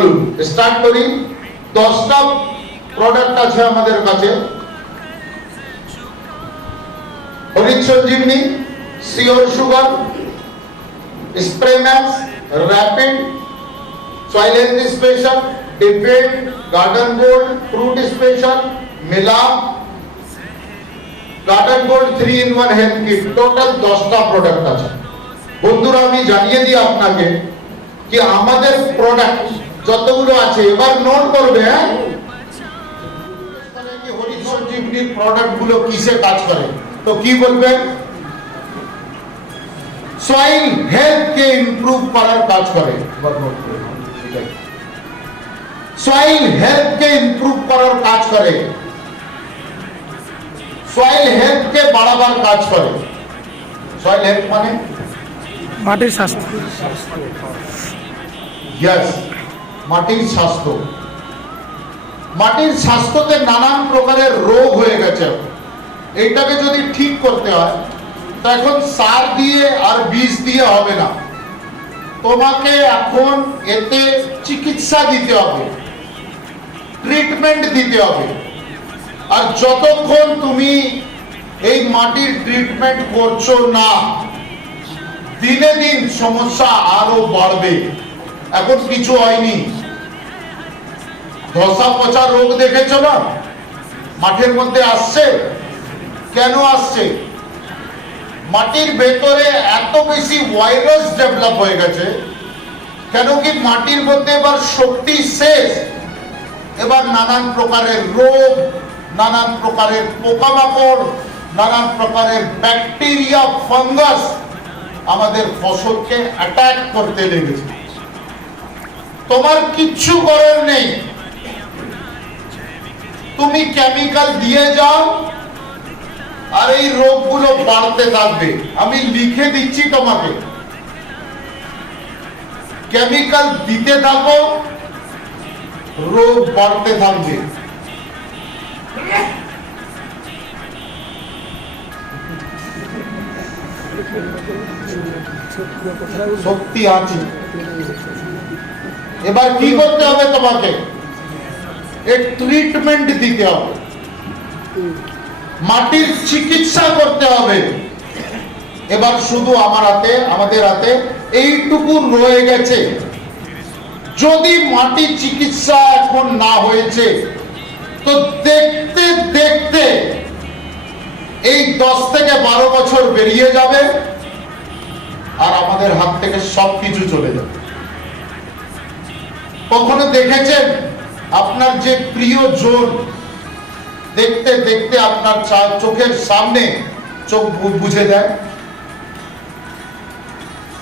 চলুন স্টার্ট করি। 10টা প্রোডাক্ট আছে আমাদের কাছে। Harit Sanjivani, sure sugar, spray max, rapid, soil health special, defend, garden gold, fruit special, Milap, garden gold 3-in-1 health kit. Total 10টা প্রোডাক্ট আছে। বন্ধুরা আমি জানিয়ে দিই আপনাকে কি আমাদের প্রোডাক্ট যতগুলো আছে এবার নোট করবে। হরিত সঞ্জীবনীর প্রোডাক্ট গুলো কিসে কাজ করে তো কি বলবেন? সয়েল হেলথ কে ইমপ্রুভ করার কাজ করে। সয়েল হেলথ কে ইমপ্রুভ করার কাজ করে, সয়েল হেলথ কে বাড়াবার কাজ করে। সয়েল হেলথ মানে মাটির স্বাস্থ্য। ইয়েস, মাটির স্বাস্থ্য। মাটির স্বাস্থ্যতে নানান প্রকারের রোগ হয়ে গেছে। এইটাকে যদি ঠিক করতে হয় তো এখন সার দিয়ে আর বীজ দিয়ে হবে না, তোমাকে এখন এতে চিকিৎসা দিতে হবে, ট্রিটমেন্ট দিতে হবে। আর যতক্ষণ তুমি এই মাটির ট্রিটমেন্ট করছো না, দিনে দিন সমস্যা আরো বাড়বে। এখন কিছু হয়নি, ধসা পচা রোগ দেখেছো না মাঠের মধ্যে আসছে। কেন আসছে? মাটির ভেতরে এত বেশি ভাইরাস ডেভেলপ হয়ে গেছে। কেন কি মাটির মধ্যে এবার শক্তি শেষ। এবার নানান প্রকারের রোগ, নানান প্রকারের পোকামাকড়, নানান প্রকারের ব্যাকটেরিয়া, ফাঙ্গাস আমাদের ফসলকে অ্যাটাক করতে লেগেছে। তোমার কিচ্ছু করার নেই, তুমি কেমিক্যাল দিয়ে যাও আর এই রোগগুলো বাড়তে থাকবে। আমি লিখে দিচ্ছি তোমাকে, কেমিক্যাল দিতে থাকো, রোগ বাড়তে থাকবে। শক্তি আছে। এবার কি করতে হবে তোমাকে? এর ট্রিটমেন্ট দিতে হবে, মাটির চিকিৎসা করতে হবে। এবার শুধু আমাদের হাতে এইটুকু রয়ে গেছে। যদি মাটির চিকিৎসা এখন না হয়েছে তো দেখতে দেখতে এই 10 থেকে 12 বছর বেরিয়ে যাবে আর আমাদের হাত থেকে সবকিছু চলে যাবে। কখনো দেখেছেন আপনার যে প্রিয় জন দেখতে দেখতে আপনার চোখের সামনে চোখ বুঝে দেয়,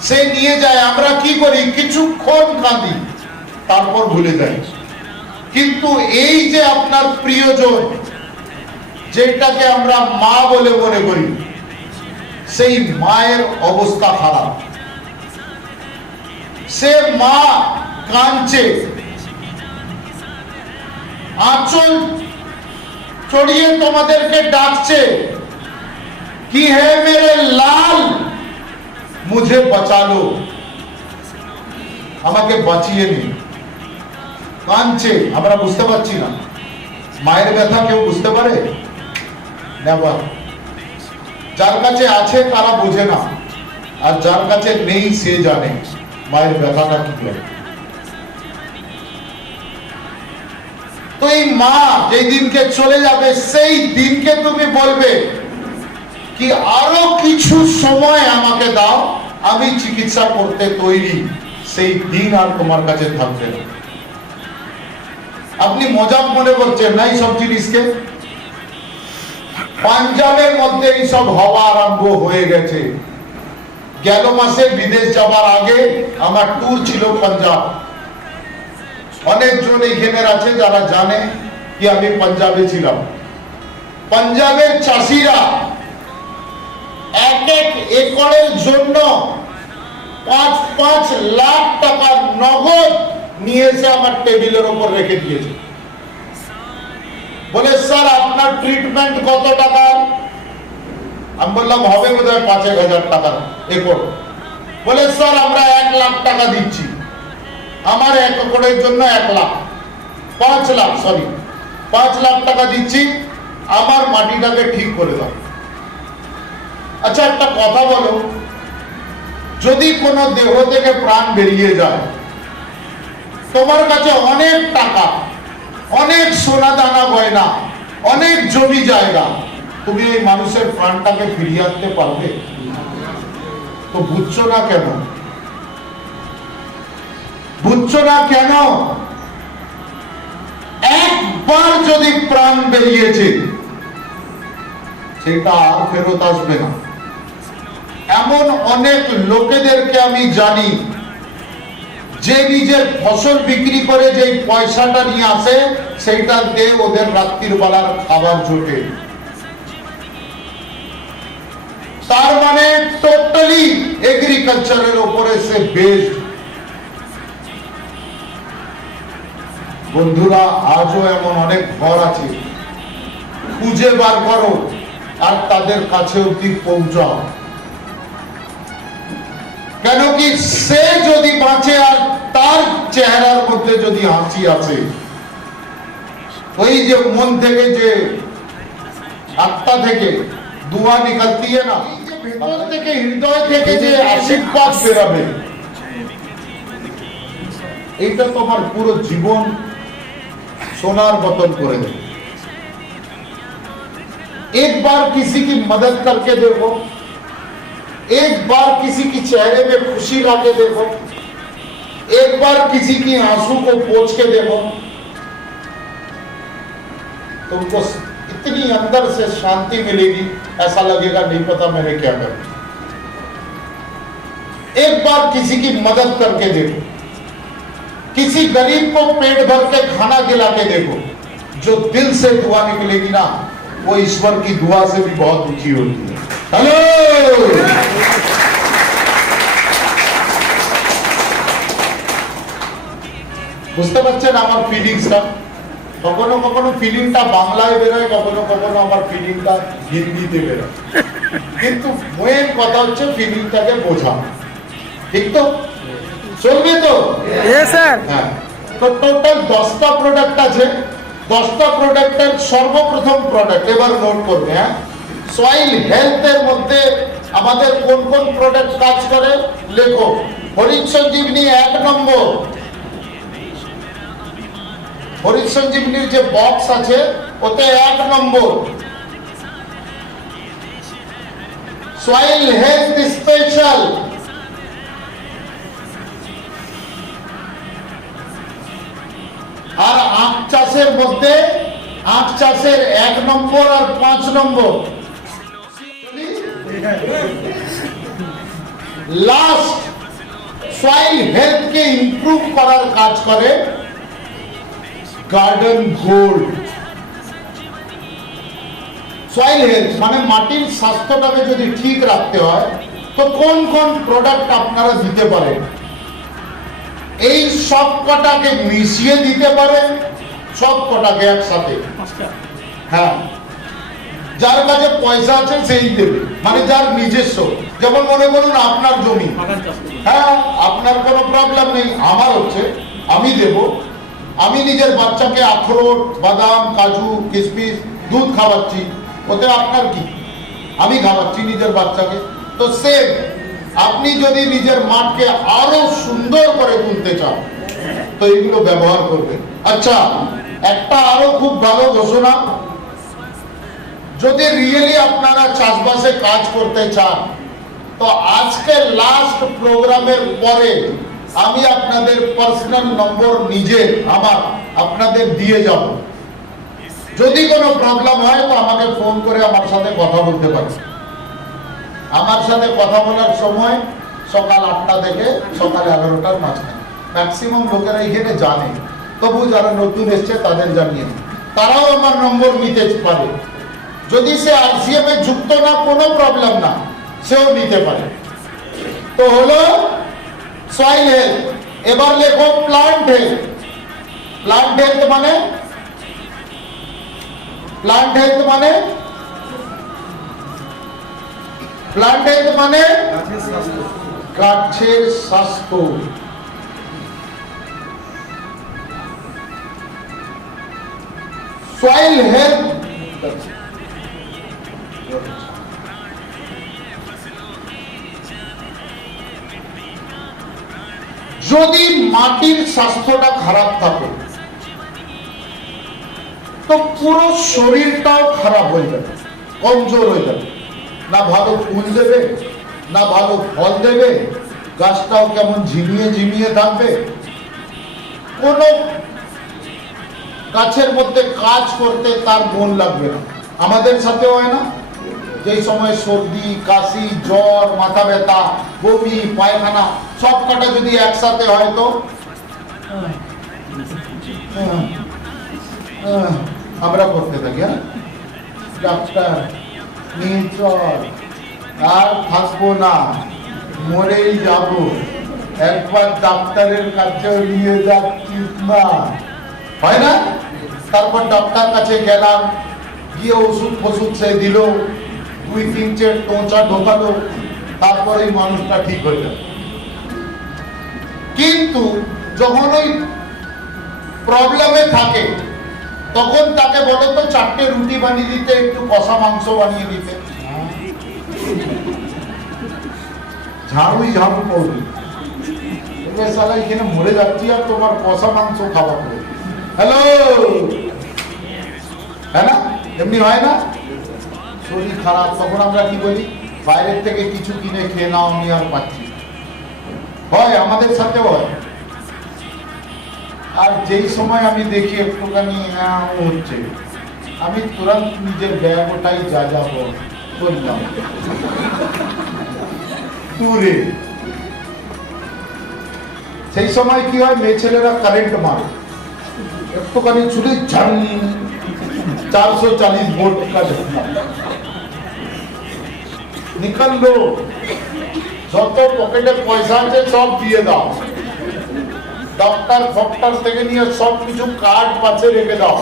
সে নিয়ে যায়। আমরা কি করি? কিছুক্ষণ কাঁদি, তারপর ভুলে যাই। কিন্তু এই যে আপনার প্রিয়জন, যেটাকে আমরা মা বলে মনে করি, সেই মায়ের অবস্থা খারাপ। সে মা কাঁদছে, আঁচল চড়িয়ে তোমাদেরকে ডাকছে কি হে মেরে লাল মুঝে বাঁচালো, আমাকে বাঁচিয়ে নি। কাঁদছে, আমরা বুঝতে পারছি না। মায়ের ব্যথা কেউ বুঝতে পারে? নেভার। যার কাছে আছে তারা বোঝে না, আর যার কাছে নেই সে জানে মায়ের ব্যথাটা কি লাগে। তো এই মা যেই দিনকে চলে যাবে, সেই দিনকে তুমি বলবে কি আরো কিছু সময় আমাকে দাও, আমি চিকিৎসা করতে তৈরি। সেই দিন আর তোমার কাছে থাকবে না। আপনি মজাক মনে করছেন না এই সব জিনিসকে? পাঞ্জাবের মধ্যে এই সব হওয়া আরম্ভ হয়ে গেছে। গেল মাসে বিদেশ যাবার আগে আমার ট্যুর ছিল পাঞ্জাব। অনেকজন এখানে আছে যারা জানে কি আমি পাঞ্জাবে ছিলাম। পাঞ্জাবের চাষিরা এক এক একরের জন্য 5-5 লাখ টাকা নগদ নিয়ে এসে আমার টেবিলের উপর রেখে দিয়েছে। বলে স্যার আপনার ট্রিটমেন্ট কত টাকা? আমি বললাম হবে বোধহয় 5,000 টাকা একর। বলে স্যার আমরা 1 লাখ টাকা দিচ্ছি। আমার 1 একরের জন্য 1 লাখ 5 লাখ সরি 5 লাখ টাকা দিচ্ছি, আমার মাটিটাকে ঠিক করে দাও। আচ্ছা একটা কথা বলো, যদি কোনো দেহ থেকে প্রাণ বেরিয়ে যায়, তোমার কাছে অনেক টাকা, অনেক সোনা দানা গয়না, অনেক জমি জায়গা, তুমি এই মানুষের প্রাণটাকে ফিরিয়ে আনতে পারবে? তো বুঝছো না কেন? বুঝছো না কেন? একবার যদি প্রাণ বেরিয়েছে সেটা আর ফেরত আসবে না। এমন অনেক লোকেদেরকে আমি জানি যে নিজের ফসল বিক্রি করে যে পয়সাটা নিয়ে আসে সেইটা দিয়ে ওদের রাত্রির বেলার খাবার জোটে। তার মানে টোটালি এগ্রিকালচারের উপরে সে বেসড। বন্ধুরা, আজও এমন অনেক ঘর আছে, খুঁজে বার করো আর তাদের কাছে অব্দি পৌঁছাও। কেন কি সে যদি বাঁচে আর তার চেহারার মধ্যে যদি হাসি আছে, ওই যে মন থেকে যে আত্মা থেকে দুয়া নিকালতি है না, ভেতর থেকে হৃদয় থেকে যে আশীর্বাদ বেরাবে, এইটা তোমার পুরো জীবন সোনার বতন করে দেবে। एक बार किसी की मदद करके देखो, एक बार किसी की चेहरे में खुशी लाके देखो, एक बार किसी की आंसू को पोंछ के देखो, तुमको इतनी अंदर से शांति मिलेगी, ऐसा लगेगा नहीं पता मैंने क्या कर। एक बार किसी की मदद करके देखो, किसी गरीब को पेट भर के खाना खिला के देखो, जो दिल से दुआ निकलेगी ना, वो ईश्वर की दुआ से भी बहुत ऊंची होती है। हेलो, বুঝতে পারছেন আমার ফিলিংসটা? কখনো কখনো ফিলিংটা বাংলায় বেরোয়, কখনো কখনো আমার ফিলিংটা হিন্দিতে বেরোয়, কিন্তু মেন কথা হচ্ছে ফিলিংটাকে বোঝা। ঠিক তো? চলবে তো? হ্যাঁ। তো টোটাল 10টা প্রোডাক্ট আছে। 10টা প্রোডাক্টের সর্বপ্রথম প্রোডাক্ট এবার নোট করবে। হ্যাঁ, সয়েল হেলথের মধ্যে আমাদের কোন কোন প্রোডাক্ট কাজ করে লেখো। হরিত সঞ্জীবনী 1 নম্বর। হরিত সঞ্জীবনীর যে বক্স আছে ওতে 1 নম্বর সয়েল হেলথ স্পেশাল। আর আখ চাষের মধ্যে আখ চাষের 1 নম্বর আর 5 নম্বর। লাস্ট সয়েল হেলথ কে ইমপ্রুভ করার কাজ করে গার্ডেন গোল্ড। সয়েল হেলথ মানে মাটির স্বাস্থ্যটাকে যদি ঠিক রাখতে হয় তো কোন কোন প্রোডাক্ট আপনারা দিতে পারেন? এই সব কটাকে মিশিয়ে দিতে পারেন, সব কটাকে একসাথে। হ্যাঁ, যার কাছে পয়সা আছে সেই দেবে, মানে যার নিজস্ব। যেমন মনে করুন আপনার জমি, হ্যাঁ আপনার কোনো প্রবলেম নেই, আমার হচ্ছে, আমি দেব। আমি নিজের বাচ্চাকে আখরোট, বাদাম, কাজু, কিশমিশ, দুধ খাওয়াচ্ছি, ওতে আপনার কি? আমি খাওয়াচ্ছি নিজের বাচ্চাকে। তো সেম আপনি যদি নিজের মাঠকে আরো সুন্দর করে তুলতে চান তো এগুলো ব্যবহার করবেন। আচ্ছা, একটা আরো খুব ভালো ঘোষণা, যদি রিয়েলি আপনারা চাষবাসে কাজ করতে চান তো আজকে লাস্ট প্রোগ্রামের পরে আমি আপনাদের পার্সোনাল নম্বর নিজে আপনাদের দিয়ে যাব। যদি কোনো প্রবলেম হয় তো আমাকে ফোন করে আমার সাথে কথা বলতে পারেন। আমার সাথে কথা বলার সময় সকাল 8টা থেকে সকাল 11টার মাঝখানে। ম্যাক্সিমাম লোকেরা এখানে জানে, তবু যারা নতুন এসছে তাদের জানিয়ে তারাও আমার নম্বর নিতে পারে। যদি সে আরসিএম এ যুক্ত না, কোনো প্রবলেম না, সেও নিতে পারে। তো হলো সয়েল হেলথ। এবার লেখো প্লান্ট হেলথ। প্লান্ট হেলথ মানে প্লান্ট হেলথ মানে প্লান্ট হেলথ মানে গাছের স্বাস্থ্য। সয়েল হেলথ, যদি মাটির স্বাস্থ্যটা খারাপ থাকে তো পুরো শরীরটাও খারাপ হয়ে যাবে, কমজোর হয়ে যাবে, না ভালো ফুল দেবে, না ভালো ফল দেবে, গাছটাও কেমন ঝিমিয়ে ঝিমিয়ে থাকবে, কোন গাছের মধ্যে কাজ করতে তার মন লাগবে না। আমাদের সাথেও হয় না, যেই সময় সর্দি, কাশি, জ্বর, মাথা ব্যথা, বমি, পায়খানা সব কটা যদি একসাথে হয় তো আমরা করতে থাকি, হ্যাঁ ডাক্তার নিয়ে চল, আর থাকবো না, মরেই যাব, একবার ডাক্তারের কাছে নিয়ে যাচ্ছিস না, হয় না? তারপর ডাক্তার কাছে গেলাম, গিয়ে ওষুধ ফষুধ সে দিল, 2-3 টোঁচা ঢোকালো, তারপরে মানুষটা ঠিক হয়ে যাবে। কিন্তু যখন ওই প্রবলেমে থাকে তখন তাকে বলো তো 4টে রুটি বানিয়ে দিতে, একটু কষা মাংস বানিয়ে দিতে, ঝাড়ুই ঝাড়ু করবি, সালা এখানে মরে যাচ্ছি আর তোমার কষা মাংস খাওয়া করে। হ্যালো, হ্যাঁ না? এমনি হয় না? শরীর খারাপ, তখন আমরা কি বলি, বাইরের থেকে কিছু কিনে খেয়ে নাও, আমি আর পাচ্ছি। হয়, আমাদের সাথেও হয়। আর যেই সময় আমি দেখি একটুখানি হচ্ছে, আমি তুরন্ত নিজের ব্যাগ ওটাই যা যাবো করলাম টুরে। সেই সময় কি হয়, মেয়ে ছেলেরা কারেন্ট মারে, একটুখানি ছুটে ঝাম, 440 ভোল্ট का झटका निकल लो, যত পকেটে পয়সা আছে সব দিয়ে দাও, ডক্টর ফক্টর থেকে নিয়ে সব কিছু কার্ড পাশে রেখে দাও,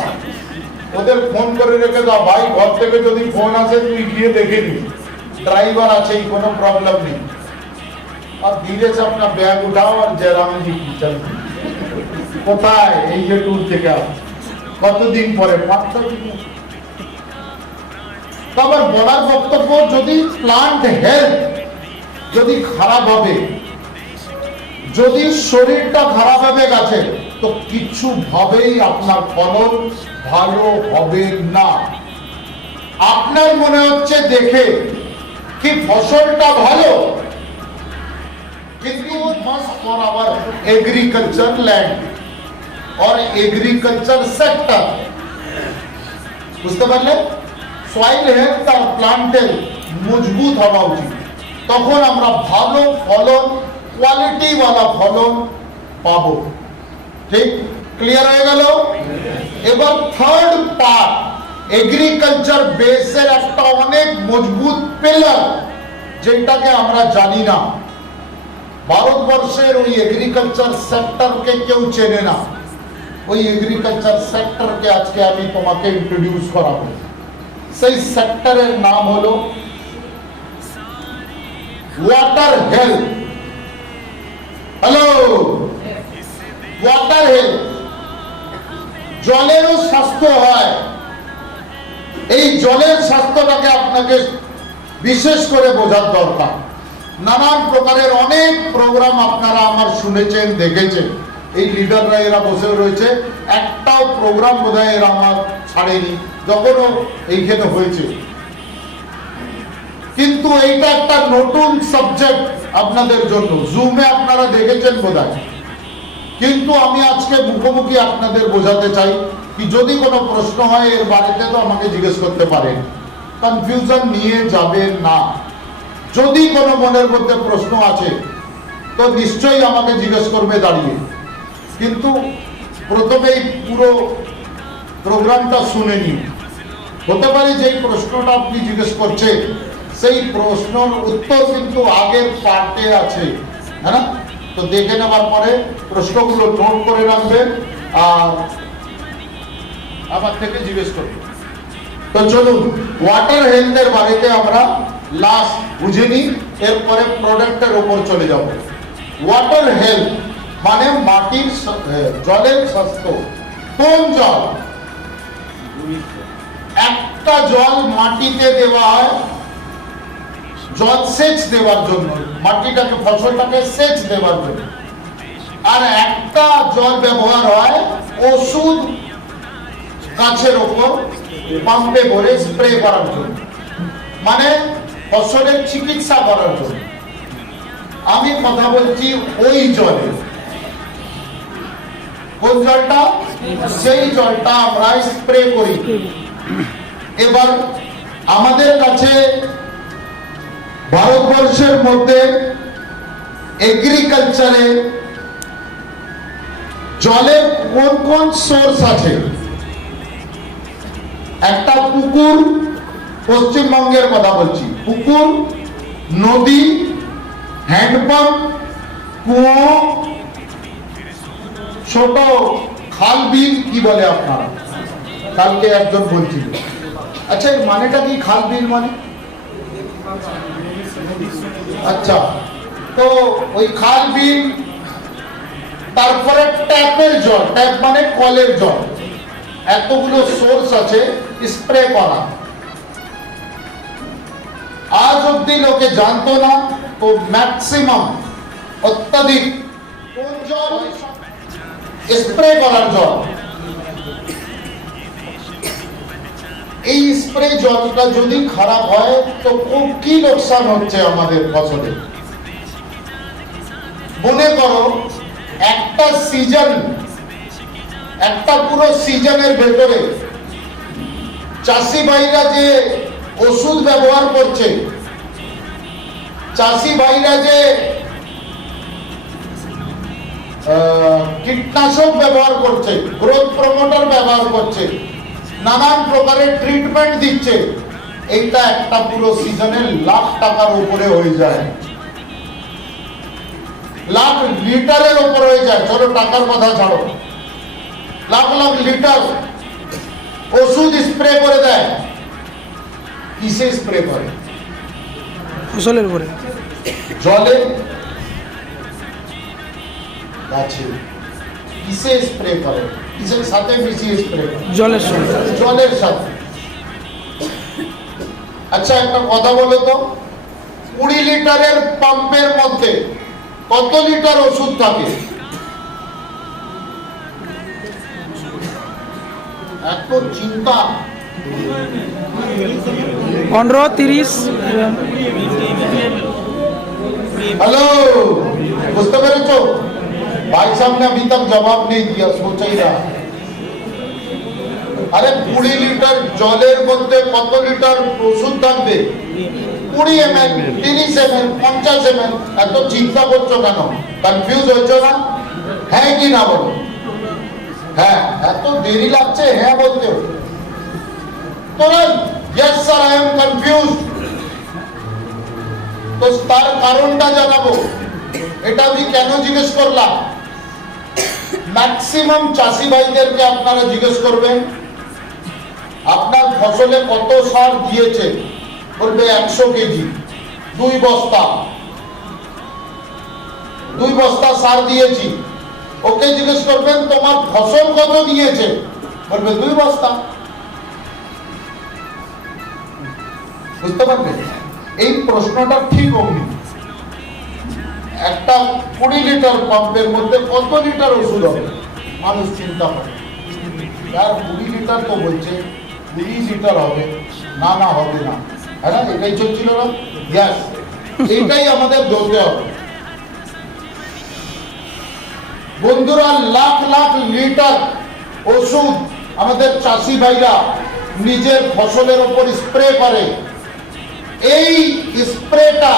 ওদের ফোন করে রেখে দাও, ভাই ঘর থেকে যদি ফোন আসে তুই গিয়ে দেখে নি, ड्राइवर আছেই, কোনো প্রবলেম নেই, আর ধীরে से अपना बैग उठाओ और जयराम जी की चल। কোথায়? এই যে ট্যুর থেকে কতদিন পরে, 5 দিন। তবে বলার বক্তব্য, যদি প্লান্ট হেলথ যদি খারাপ হবে, যদি শরীরটা খারাপ হবে গাছের, তো কিছু ভাবেই আপনার ফলন ভালো হবে না। আপনার মনে হচ্ছে দেখে কি ফসলটা ভালো, কিন্তু must for our agriculture land और एग्रीकल्चर सेक्टर, বুঝতে পারলেন? সয়েল হেলথ আর প্লান্ট হেলথ মজবুত হওয়া উচিত, তখন আমরা ভালো ফলন, কোয়ালিটি ওয়ালা ফলন পাবো। ঠিক ক্লিয়ার হয়ে গেল? এবার থার্ড পার্ট, এগ্রিকালচার বেসের একটা অনেক মজবুত পিলার, যেটাকে আমরা জানি না। ভারতবর্ষের ওই এগ্রিকালচার সেক্টরকে কেউ চেনে না। ওই এগ্রিকালচার সেক্টরকে আজকে আমি তোমাকে ইন্ট্রোডিউস করাবো। সেই সেক্টরের নাম হলো water health. Hello, water health, জলেরও স্বাস্থ্য হয়। এই জলের স্বাস্থ্যটাকে আপনাকে বিশেষ করে বোঝার দরকার। নানান প্রকারের অনেক প্রোগ্রাম আপনারা আমার শুনেছেন, দেখেছেন। এই লিডাররা এরা বসে রয়েছে, একটাও প্রোগ্রাম বোধহয় এরা আমার ছাড়েনি যখনও এইখানে হয়েছে। কিন্তু এইটা একটা নতুন সাবজেক্ট আপনাদের জন্য। জুমে আপনারা দেখেছেন বোধহয়, কিন্তু আমি আজকে মুখোমুখি আপনাদের বোঝাতে চাই কি যদি কোনো প্রশ্ন হয় এর বাড়িতে তো আমাকে জিজ্ঞেস করতে পারেন, কনফিউশন নিয়ে যাবেন না। যদি কোনো মনের মধ্যে প্রশ্ন আছে তো নিশ্চয়ই আমাকে জিজ্ঞেস করবে দাঁড়িয়ে, কিন্তু প্রথমেই পুরো প্রোগ্রামটা শুনে নিন। হতে পারে যেই প্রশ্নটা আপনি জিজ্ঞেস করছেন সেই প্রশ্নের উত্তর কিন্তু আগের পার্টে আছে, হ্যাঁ না? তো দেখে নেওয়ার পরে প্রশ্নগুলো নোট করে রাখবেন আর আমার থেকে জিজ্ঞেস করবেন। তো চলুন ওয়াটার হেলথের বাড়িতে আমরা লাস্ট বুঝে নিই, এরপরে প্রোডাক্টের উপর চলে যাব। ওয়াটার হেলথ মানে মাটির জলের স্বাস্থ্য। কোন জল? একটা জল মাটিতে দেওয়া হয় জল সেচ দেওয়ার জন্য, মাটিটাকে ফসলটাকে সেচ দেওয়ার জন্য, আর একটা জল ব্যবহার হয় ওষুধ গাছের ওপর পাম্পে ভরে স্প্রে করার জন্য, মানে ফসলের চিকিৎসা করার জন্য। আমি কথা বলছি ওই জলে, কোন জলটা? সেই জলটা আমরা স্প্রে করি। এবার আমাদের কাছে ভারতবর্ষের মধ্যে এগ্রিকালচারে জলের কোন কোন সোর্স আছে? একটা পুকুর, পশ্চিমবঙ্গের কথা বলছি, পুকুর, নদী, হ্যান্ডপাম্প, কুয়ো, ছোট খাল, বিল, কি বলে আপনারা? কালকে একজন বলছিল। আচ্ছা, এর মানেটা কি খাল বিল মানে? আচ্ছা, তো ওই খাল বিল, তারপরে ট্যাপের জল, ট্যাপ মানে কলের জল, এতগুলো সোর্স আছে স্প্রে করা। আজ অব্দি লোকে জানতো না, তো ম্যাক্সিমাম অত্যাধিক কোন জল? স্প্রে করার জল। এই স্প্রে জলটা যদি খারাপ হয় তো কি লোকসান হচ্ছে আমাদের ফসলে? মনে করো একটা সিজন, একটা পুরো সিজনের ভেতরে চাষি ভাইরা যে ওষুধ ব্যবহার করছে, চাষি ভাইরা যে কীটনাশক ব্যবহার করছে, গ্রোথ প্রমোটার ব্যবহার করছে, নানান প্রকারের ট্রিটমেন্ট দিচ্ছে, এইটা একটা পুরো সিজনে লাখ টাকার উপরে হয়ে যায়, লাখ লিটারের উপর হয়ে যায়। চলো টাকার কথা ছাড়ো, লাখ লাখ লিটার ওষুধ স্প্রে করে দেয়। কিসে স্প্রে করে? ফসলের উপরে, জলে, গাছে। কিসে স্প্রে করে? কিসের সাথে মিশিয়ে স্প্রে করে? জলের সঙ্গে। জলের সাথে। আচ্ছা, একটা কথা বলো তো, 20 লিটারের পাম্পের মধ্যে কত লিটার ওষুধ থাকে? এত চিন্তা। 15-30। हेलो, बुझते पेरेছো? भाई साहब ने अभी तक जवाब नहीं दिया, सोच ही रहा। अरे 20 লিটার জলের মধ্যে কত লিটার ওষুধ থাকবে? 20 ml, 30 ml, 50 ml। এত চিন্তা করছো কেন? কনফিউজ হয়েছো না? হ্যাঁ কি না বলো? হ্যাঁ, এত দেরি লাগছে হ্যাঁ বলতে? তুরন্ত yes sir I am confuse. তো তার কারণটা জানাবো। এটা আমি কেন জিজ্ঞেস করলাম? ম্যাক্সিমাম চাষি ভাইদেরকে আপনারা জিজ্ঞেস করবেন আপনার ফসলে কত সার দিয়েছে, বলবে 100 কেজি, 2 বস্তা সার দিয়েছি। ওকে জিজ্ঞেস করবেন তোমার ফসল কত দিয়েছে, বলবে 2 বস্তা। বুঝতে পারবেন? এই প্রশ্নটা ঠিক অমনি। একটা 20 লিটার পাম্পের মধ্যে কত লিটার ওষুধ হবে? মানুষ চিন্তা করে, यार 20 লিটার তো বলছে, 20 লিটার হবে না, না হবে না, হ্যাঁ এটাই চলছিল না? यस, এইটাই আমাদের ধরতে হবে। বন্ধুরা, লাখ লাখ লিটার ওষুধ আমাদের চাষি ভাইরা নিজের ফসলের উপর স্প্রে করে। এই স্প্রেটা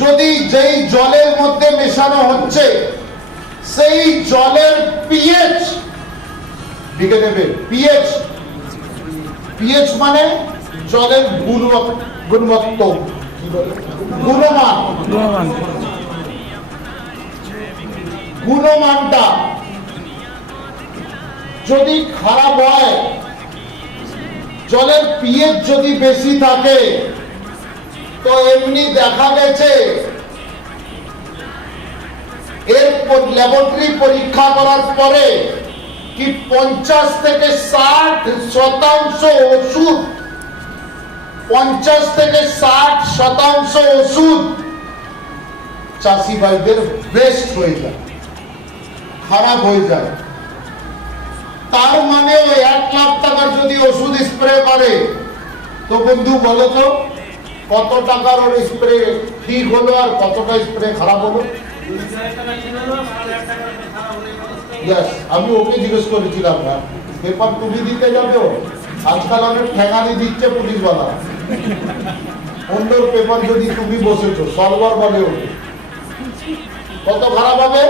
যদি যেই জলের মধ্যে মেশানো হচ্ছে সেই জলের পিএইচ লিখে দেবে। পিএইচ, পিএইচ মানে জলের গুণগত গুণমান, গুণমানটা যদি খারাপ হয়, জলের পিএইচ যদি বেশি থাকে, তো এমনি দেখা গেছে এর ল্যাবরেটরি পরীক্ষা করার পরে কি 50 থেকে 60% ওষুধ, 50 থেকে 60% ওষুধ চাষি ভাইদের বেস্ট হয়ে যায়, খারাপ হয়ে যায়। তার মানে ওই 1 লাখ টাকার যদি ওষুধ স্প্রে করে, তো বন্ধু বলো তো কত টাকার ওর স্প্রে ঠিক হলো আর কতটা স্প্রে খারাপ হলো? Yes, আমি ওকে জিজ্ঞেস করেছিলাম, পেপার তুমি দিতে যাবে? আজকাল অনেক ঠেঙানি দিচ্ছে পুলিশওয়ালা, অন্যর পেপার যদি তুমি বসেছো সলভার বলে ওকে, কত খারাপ হবে?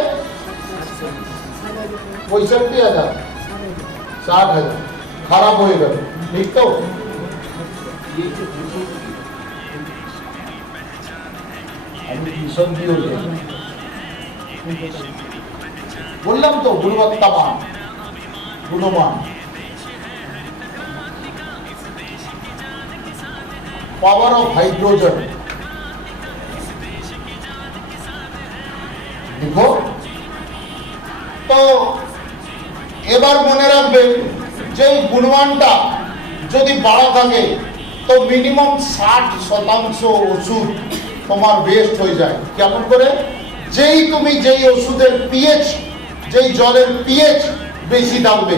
65,000, 60,000 খারাপ হয়ে গেল, ঠিক তো? আমি ভীষণ দিয়ে বললাম তো গুণবত্তামান, গুণমান। পাওয়ার অফ হাইড্রোজেন দেখো তো। এবার মনে রাখবেন যে গুণমানটা যদি বাড়া থাকে তো মিনিমাম 60% ওষুধ তোমার বেস্ট হয়ে যায়। কেমন করে? যেই ওষুধের পিএইচ, যেই জলের পিএইচ বেশি থাকবে,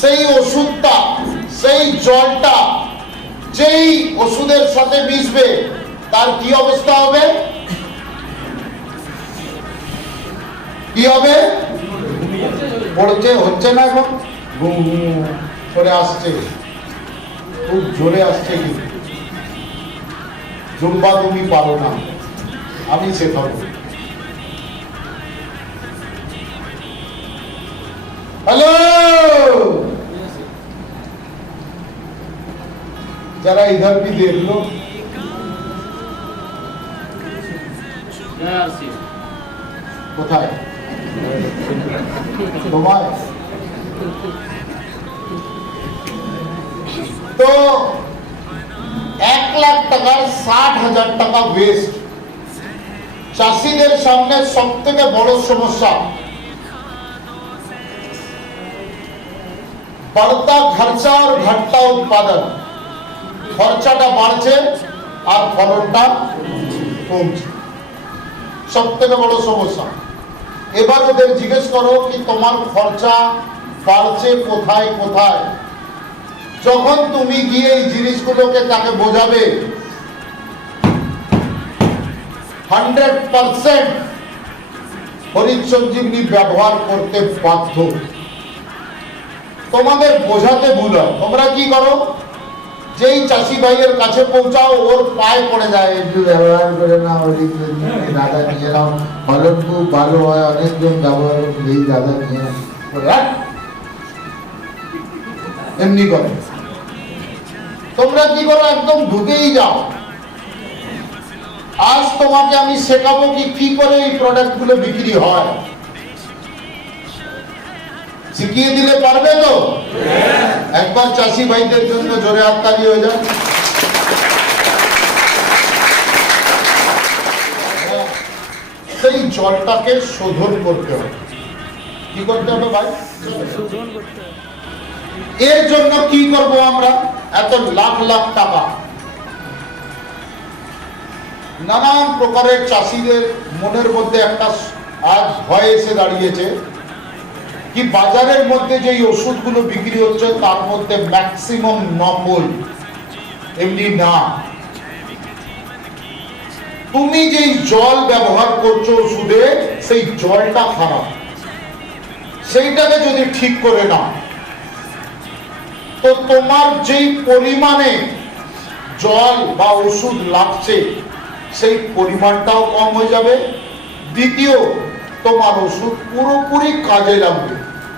সেই ওষুধটা, সেই জলটা যেই ওষুধের সাথে মিশবে তার কি অবস্থা হবে? কি হবে? পড়ছে, হচ্ছে না এখন করে আসছে, খুব জোরে আসছে, কিন্তু জুম্বা তুমি পারো না, আমি শেখাবো। हेलो, जरा इधर भी देख लो। কোথায় তোমায়? তো 1 লাখ টাকার 60,000 টাকা ওয়েস্ট। চাষিদের সামনে সব থেকে বড় সমস্যা बढ़ता खर्चा और घटता उत्पादन। খরচাটা বাড়ছে আর ফলনটা কমছে, সব থেকে বড় সমস্যা। এবার ওদের জিজ্ঞেস করো কি তোমার খরচা বাড়ছে কোথায় কোথায়। যখন তুমি গিয়ে এই জিনিসগুলোকে তাকে বোঝাবে 100% হরিত সঞ্জীবনী ব্যবহার করতে বাধ্য। তোমাদের বোঝাতে ভুল হয়। তোমরা কি করো? যেই চাষি ভাইয়ের কাছে পৌঁছাও ওর পায়ে পড়ে যায়, একটু ব্যবহার করে না হরিত সঞ্জীবনী, দাদা নিয়ে নাও, ফলন খুব ভালো হয়, অনেকজন ব্যবহার এই দাদা নিয়ে নাও, এমনি করে। তোমরা কি করো? একদম ঢুকেই যাও। আজ তোমাকে আমি শেখাবো কি করে এই প্রোডাক্ট গুলো বিক্রি হয়। শিখিয়ে দিলে পারবে তো? একবার চাষি ভাইদের জন্য জোরে হাততালি হয়ে যায়। সেই জলটাকে শোধন করতে হবে। কি করতে হবে ভাই? এর জন্য কি করব আমরা? এত লাখ লাখ টাকা নানান প্রকারের চাষিদের মনের মধ্যে একটা আজ ভয় এসে দাঁড়িয়েছে কি বাজারের মধ্যে যে ওষুধগুলো বিক্রি হচ্ছে তার মধ্যে ম্যাক্সিমাম নকল, এমনি না। তুমি যেই জল ব্যবহার করছো ওষুধে, সেই জলটা খারাপ। সেইটাকে যদি ঠিক করে না তো তোমার যেই পরিমাণে জল বা ওষুধ লাগছে সেই পরিমাণটাও কম হয়ে যাবে। দ্বিতীয়, তোমার ওষুধ পুরোপুরি কাজে লাগবে,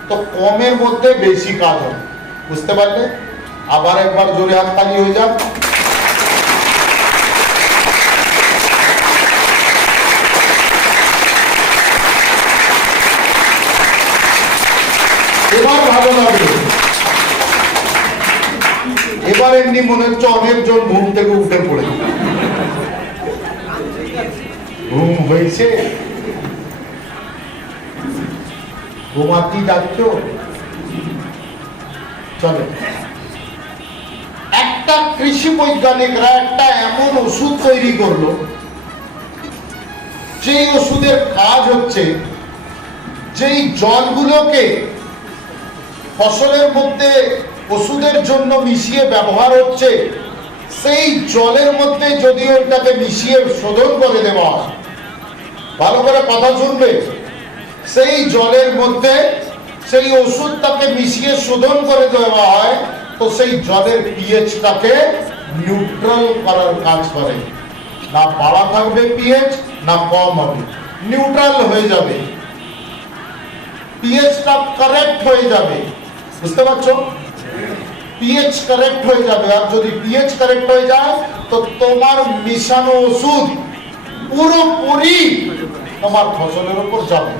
তো কমের মধ্যে বেশি কাজ হবে। বুঝতে পারলে? আবার একবার জোরে হাততালি হয়ে যাক। এবার ভালো লাগবে। এবার এমনি মনে হচ্ছে অনেকজন ঘুম থেকে উঠে পড়ে। ঘুম হয়েছে, ঘুমাতে যাচ্ছ, চলো, একটা কৃষি বৈজ্ঞানিকরা একটা এমন ওষুধ তৈরি করলো, যেই ওষুধের কাজ হচ্ছে যেই জলগুলোকে ফসলের মধ্যে ওষুধের জন্য মিশিয়ে ব্যবহার হচ্ছে, সেই জলের মধ্যে যদি ওইটাকে মিশিয়ে শোধন করে দেওয়া হয়, ভালো করে কথা শুনবে, সেই জলের মধ্যে সেই ওষুধটাকে মিশিয়ে শোধন করে দেওয়া হয়, তো সেই জলের পিএইচটাকে নিউট্রাল করার কাজ করে। না বাড়া থাকবে পিএইচ, না কম হবে, নিউট্রাল হয়ে যাবে, পিএইচটা কারেক্ট হয়ে যাবে। বুঝতে পারছো? পিএইচ কারেক্ট হয়ে যাবে। আর যদি পিএইচ কারেক্ট হয়ে যায়, তো তোমার মিশানো ওষুধ পুরোপুরি তোমার ফসলের উপর যাবে।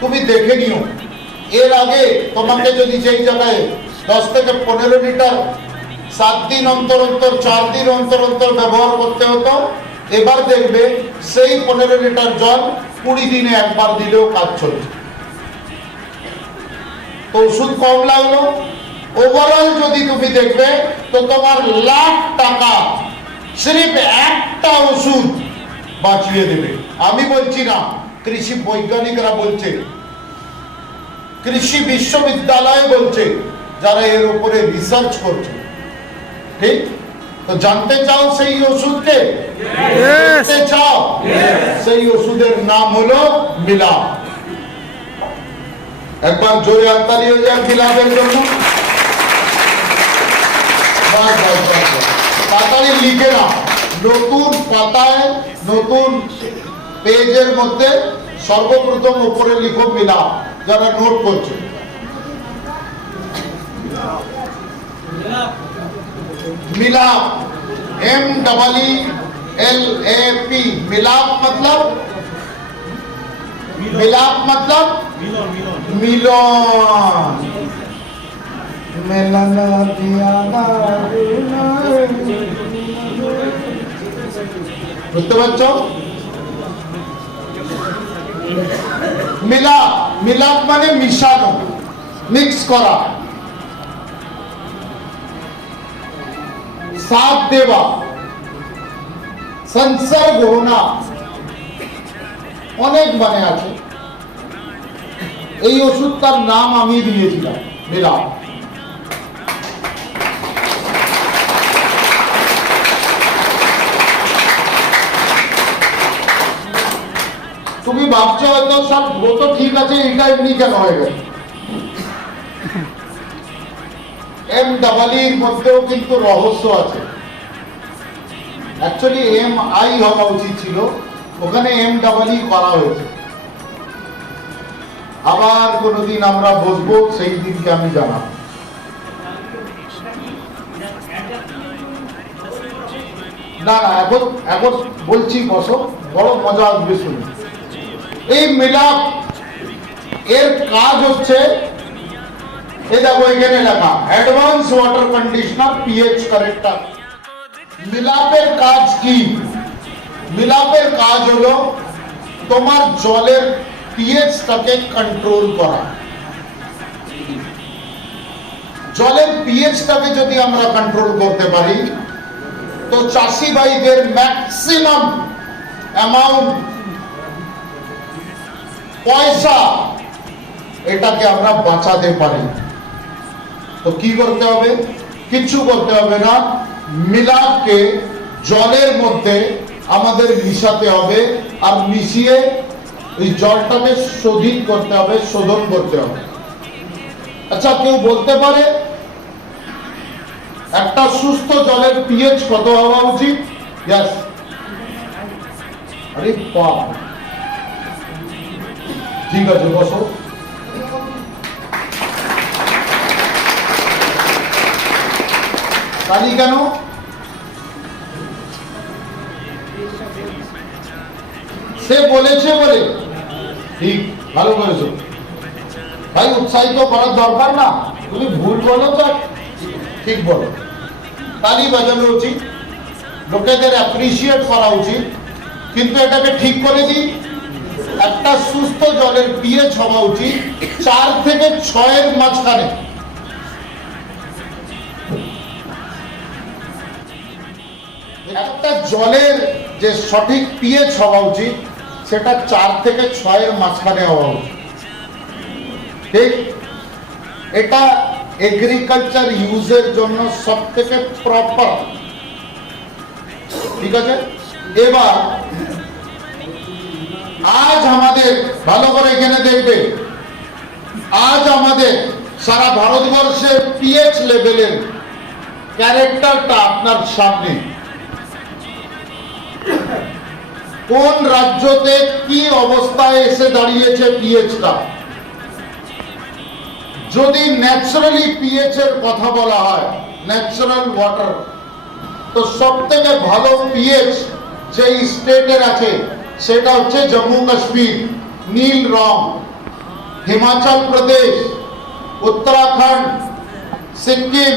তুমি দেখে নিও, এর আগে তোমাকে যদি যেই জায়গায় 10 থেকে 15 লিটার 7 দিন অন্তর অন্তর, 4 দিন অন্তর অন্তর ব্যবহার করতে হতো, এবার দেখবে সেই 15 লিটার জল 20 দিনে একবার দিলেও কাজ চলছে। তো ওষুধ কম লাগলো। ওভারঅল যদি তুমি দেখবে, তো তোমার লাখ টাকা সির্ফ একটা ওষুধ বাঁচিয়ে দেবে। আমি বলছি না, কৃষি বৈজ্ঞানিকরা বলছে, কৃষি বিশ্ববিদ্যালয় বলছে, যারা এর উপরে রিসার্চ করছে। ঠিক? তো জানতে চাও সেই ওষুধকে? জানতে চাও? সেই ওষুধের নাম হলো মিলাপ। একবার জোরে হাততালি হয়ে যায় মিলাপের জন্য। তাড়াতাড়ি লিখে নাও, নতুন পাতায় নতুন পেজের মধ্যে সর্বপ্রথম উপরে লিখো মিলাপ, যারা নোট করছে। मिलाप, MEELAP, मिलाप मतलब मिलन। मिलन दिया বুঝতে পারছো? মিলাপ, মিলাপ মানে মিশানো, মিক্স করা, साथ देवा, संसर्ग होना, অনেক মানে আছে। এই ওষুধটার নাম আমি দিয়েছিলাম মিলাপ। তুমি ভাবছো হয়তো সব ও তো ঠিক আছে, এটা এমনি কেন হয়ে গেল? MEEর মধ্যেও কিন্তু রহস্য আছে। অ্যাকচুয়ালি MI হওয়া উচিত ছিল, ওখানে MEE করা হয়েছে। আবার কোনোদিন আমরা বসবো, সেই দিনকে আমি জানাবো। না না, এখন বলছি, বসো, বড় মজা আসবে শুনে। এই মিলাপ এর কাজ হচ্ছে, এই দেখো এখানে লেখা advance water conditioner, pH corrector. মিলাপের কাজ কি? মিলাপের কাজ হলো তোমার জলের পিএইচটাকে কন্ট্রোল করা। জলের পিএইচটাকে যদি আমরা কন্ট্রোল করতে পারি, তো চাষি ভাইদের ম্যাক্সিমাম অ্যামাউন্ট পয়সা এটাকে আমরা বাঁচাতে পারি। তো কি করতে হবে? কিছু করতে হবে না, মিলাপকে জলের মধ্যে আমাদের মিশাতে হবে, আর মিশিয়ে এই জলটাকে শোধিত করতে হবে, শোধন করতে হবে। আচ্ছা, কেউ বলতে পারে একটা সুস্থ জলের পিএইচ কত হওয়া উচিত? यस, আরে বাপ, ঠিক আছে, বসো। তালি কেন? সে বলেছে বলে। ঠিক, ভালো করেছো ভাই, উৎসাহিত করার দরকার না। তুমি ভুল বলো তো ঠিক বলো, তালি বাজানো উচিত, লোকেদের অ্যাপ্রিসিয়েট করা উচিত। কিন্তু এটাকে ঠিক করে দিই, একটা সুস্থ জলের পিএইচ হওয়া উচিত 4 থেকে 6 এর মাঝখানে। একটা জলের যে সঠিক পিএইচ হওয়া উচিত সেটা 4 থেকে 6 এর মাঝখানে হওয়া উচিত, ঠিক? এটা এগ্রিকালচার ইউজের জন্য সব থেকে প্রপার, ঠিক আছে? এবার আজ আমাদের ভালো করে এখানে দেখবে, আজ আমাদের সারা ভারতবর্ষের পিএইচ লেভেলের ক্যারেক্টারটা আপনার সামনে। কোন রাজ্যতে কি অবস্থায় এসে দাঁড়িয়েছে পিএইচটা। যদি ন্যাচারালি পিএইচ এর কথা বলা হয়, ন্যাচারাল ওয়াটার, তো সব থেকে ভালো পিএইচ যেই স্টেটের আছে সেটা হচ্ছে জম্মু কাশ্মীর, নীল রং, হিমাচল প্রদেশ, উত্তরাখণ্ড, সিকিম,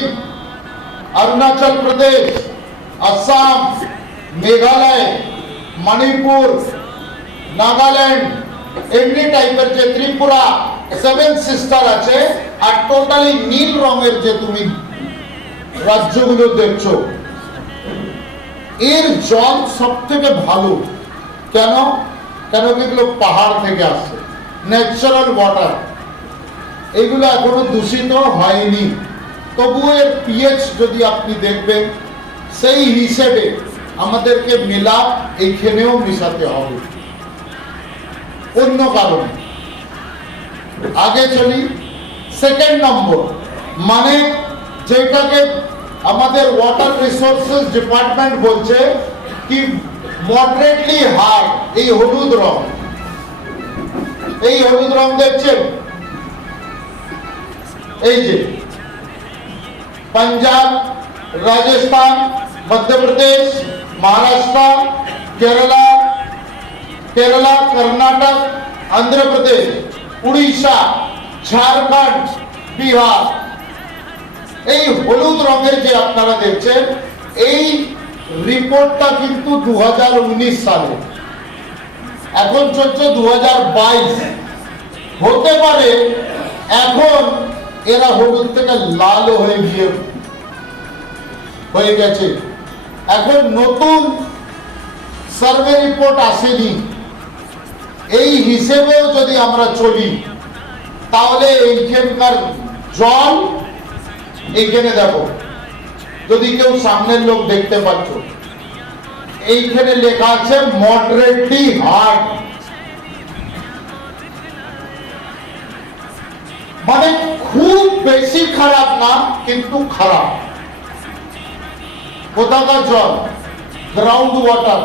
অরুণাচল প্রদেশ, আসাম, মেঘালয়, মণিপুর, নাগাল্যান্ড, এমনি টাইপের যে ত্রিপুরা, 7 সিস্টার আছে, আর টোটালি নীল রঙের যে তুমি রাজ্যগুলো দেখছো, এর জল সব থেকে ভালো। কেন? কেন এগুলো পাহাড় থেকে আসছে, ন্যাচারাল ওয়াটার, এগুলো এখনো দূষিত হয়নি। তবুও এর পিএইচ যদি আপনি দেখবেন, সেই হিসেবে আমাদেরকে মিলাপ এইখানেও মিশাতে হবে, অন্য কারণে। আগে চলি, সেকেন্ড নম্বর, মানে যেটাকে আমাদের ওয়াটার রিসোর্সেস ডিপার্টমেন্ট বলছে কি মডারেটলি হার্ড, এই হলুদ রং, এই হলুদ রং দেখছেন, এই যে পাঞ্জাব, রাজস্থান, মধ্যপ্রদেশ, মহারাষ্ট্র, কেরালা, কর্ণাটক, অন্ধ্রপ্রদেশ, উড়িষ্যা, ঝাড়খণ্ড, বিহার, এই হলুদ রঙের যে আপনারা দেখছেন, এই রিপোর্টটা কিন্তু 2019 সালে, এখন চলছে 2022। হতে পারে এখন এরা হলুদ থেকে লাল হয়ে গেছে। এখন নতুন সার্ভে রিপোর্ট আসেনি, এই হিসেবেও যদি আমরা চলি তাহলে এইখানকার জল, এইখানে দেখো, যদি কেউ সামনের লোক দেখতে পাচ্ছ, এইখানে লেখা আছে মডারেটলি হার্ড, মানে খুব বেশি খারাপ না, কিন্তু খারাপ। কোথাকার জল? গ্রাউন্ড ওয়াটার,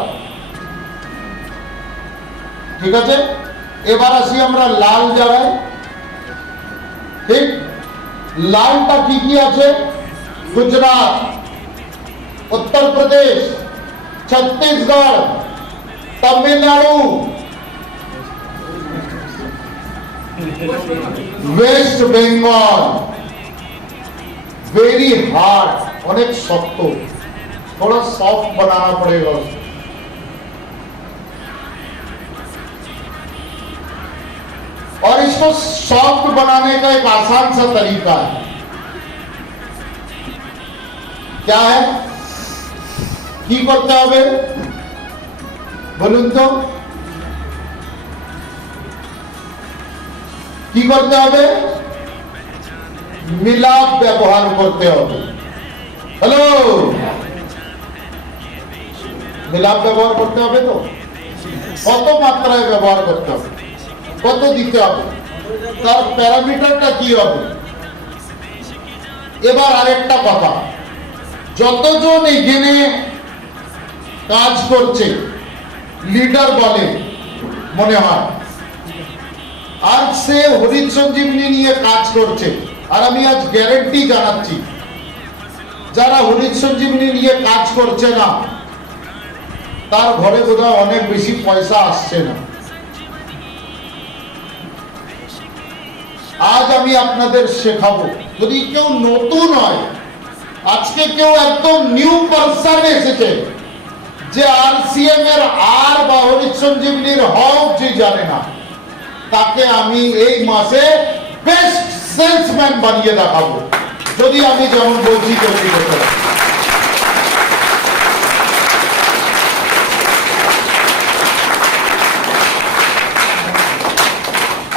ঠিক আছে? এবার আসি আমরা লাল জায়গায়, ঠিক? লালটা কি কি আছে? Gujarat, Uttar Pradesh, Chhattisgarh, Tamil Nadu, West Bengal, very hard, अनेक शक्त, थोड़ा सॉफ्ट बनाना पड़ेगा उसको। और इसको सॉफ्ट बनाने का एक आसान सा तरीका है, क्या है? की करते হবে বলুন তো, কি করতে হবে? মিলাপ ব্যবহার করতে হবে। হ্যালো, মিলাপ ব্যবহার করতে হবে। তো কত মাত্রায় ব্যবহার করতে হবে, কত দিতে হবে, তার প্যারামিটারটা কি হবে? এবার আরেকটা কথা, যতজন এখানে কাজ করছে লিডার বলে মনে হয়, আজ সে হরিত সঞ্জীবনী নিয়ে কাজ করছে, আর আমি আজ গ্যারান্টি জানাচ্ছি যারা হরিত সঞ্জীবনী নিয়ে কাজ করছে না তার ঘরে বোধহয় অনেক বেশি পয়সা আসছে না। আজ আমি আপনাদের শেখাবো, যদি কেউ নতুন হয়, আজকে কেউ একদম নিউ পারসন এসেছে যে আরসিএম এর আর বা হরিত সঞ্জীবনীর হক যে জানে না, তাকে আমি এই মাসে বেস্ট সেলসম্যান বানিয়ে দেখাবো, যদি আমি যেমন বলছি।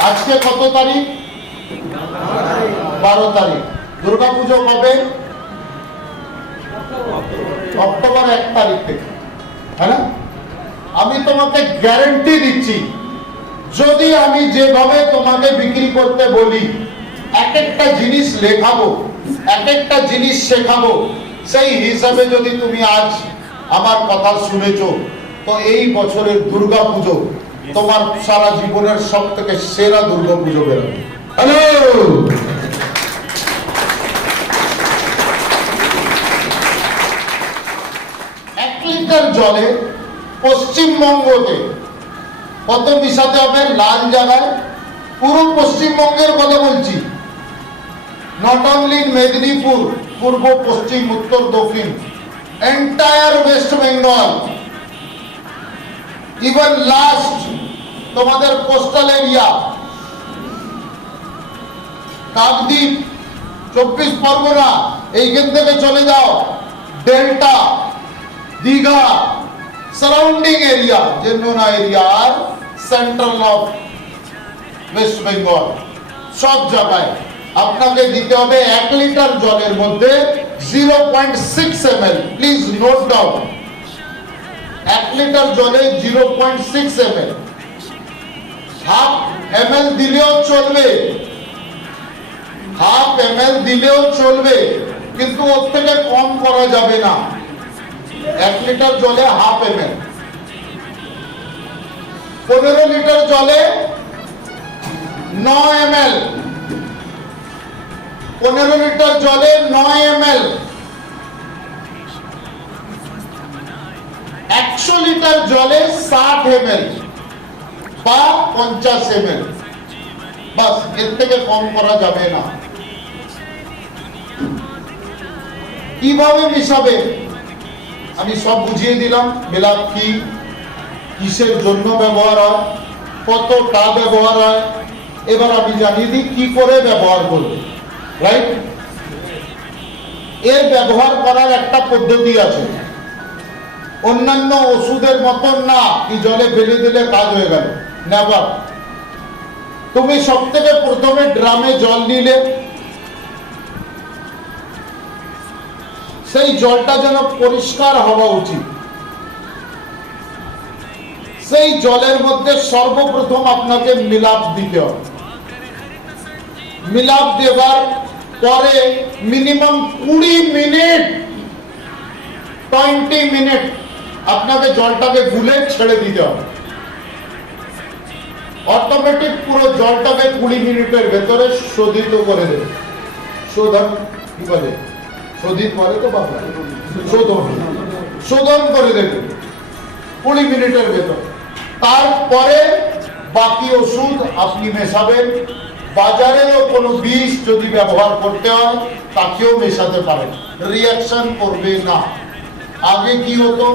আজকে কত তারিখ? 12 তারিখ। দুর্গা পুজো কবে? অক্টোবর 1 তারিখ থেকে, হ্যাঁ না? আমি তোমাকে গ্যারান্টি দিচ্ছি, যদি আমি যেভাবে তোমাকে বিক্রি করতে বলি, এক একটা জিনিস লেখাবো, এক একটা জিনিস শেখাবো, সেই হিসাবে যদি তুমি আজ আমার কথা শুনেছো, তো এই বছরের দুর্গা পুজো তোমার সারা জীবনের সব থেকে সেরা দুর্গা পুজো বেরোবে। হ্যালো, 1 লিটার জলে পশ্চিমবঙ্গতে কত মিশাতে হবে? লাল জায়গায় পুরো পশ্চিমবঙ্গের কথা বলছি, নট অনলি ইন মেদিনীপুর, পূর্ব পশ্চিম উত্তর দক্ষিণ, entire West Bengal, even last তোমাদের কোস্টাল এরিয়া, কাকদ্বীপ, 24 পরগনা, এইখান থেকে চলে যাও delta, Digha, surrounding area, Yamuna area আর সেন্ট্রাল অফ ওয়েস্ট বেঙ্গল, সব জায়গায় আপনাকে দিতে হবে 1 লিটার জলের মধ্যে 0.6 ml। Please note down, 1 litre জলে 0.6 ml। হাফ ml দিলেও চলবে, হাফ ml দিলেও চলবে, কিন্তু ওর থেকে কম করা যাবে না। 1 লিটার জলে হাফ ml। 15 লিটার জলে 9 ml। 15 লিটার জলে 9 ml। 100 লিটার জলে 60 ml বা 50 ml, বাস, এর থেকে কম করা যাবে না। কিভাবে মিশাবে আমি সব বুঝিয়ে দিলাম। মেলাপ কি, কিসের জন্য ব্যবহার হয়, কতটা ব্যবহার হয়, এবার আমি জানিয়ে দিই কি করে ব্যবহার করবে। রাইট? এর ব্যবহার করার একটা পদ্ধতি আছে, অন্যান্য ওষুধের মতন না কি জলে ফেলে দিলে কাজ হয়ে গেল, নেভার। তুমি সব থেকে প্রথমে ড্রামে জল নিলে, সেই জলটা যেন পরিষ্কার হওয়া উচিত। সেই জলের মধ্যে সর্বপ্রথম আপনাকে মিলাপ দিতে হবে। মিলাপ দেবার পরে মিনিমাম 20 মিনিট, 20 মিনিট আপনাকে জলটাকে গুলে ছেড়ে দিতে হবে। অটোমেটিক পুরো জলটাকে 20 মিনিটের ভেতরে শোধিত করে দেবে। শোধন কি বলে? শোধিত বলে তো বাবা, শোধন, শোধন করে দেবে 20 মিনিটের ভেতর। তারপরে বাকি ওষুধ আপনি মেশাবেন। বাজারেরও কোনো বিষ যদি ব্যবহার করতে হয় তাকেও মেশাতে পারেন, রিঅ্যাকশন করবে না। আগে কি হতো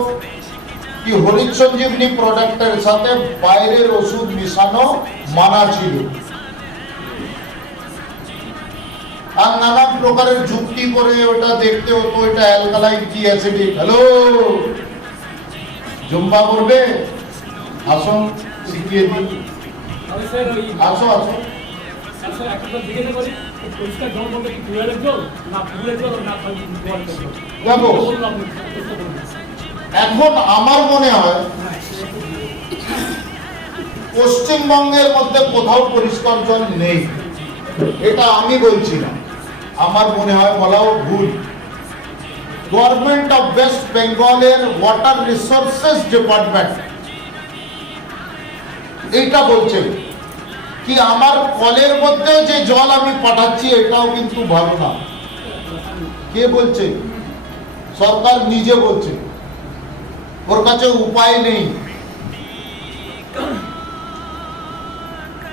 কি, হরিত সঞ্জীবনী প্রোডাক্টের সাথে বাইরের ওষুধ মেশানো মানা ছিল, আর নানা প্রকারের যুক্তি করে ওটা দেখতে হতো এটা অ্যালকালাইন কি অ্যাসিডিক। হ্যালো, জুম্বা করবে? আসুন শিখিয়ে দিই, আসো আসো। দেখো, এখন আমার মনে হয় পশ্চিমবঙ্গের মধ্যে কোথাও পরিষ্কার জল নেই, এটা আমি বলছি না, আমার মনে হয় বলাও ভুল। গভর্নমেন্ট অফ ওয়েস্ট বেঙ্গলের ওয়াটার রিসোর্সেস ডিপার্টমেন্ট এইটা বলছে কি আমার কলের মধ্যে যে জল আমি পাঠাচ্ছি এটাও কিন্তু ভালো না। কে বলছে? সরকার নিজে বলছে, ওর কাছে উপায় নেই।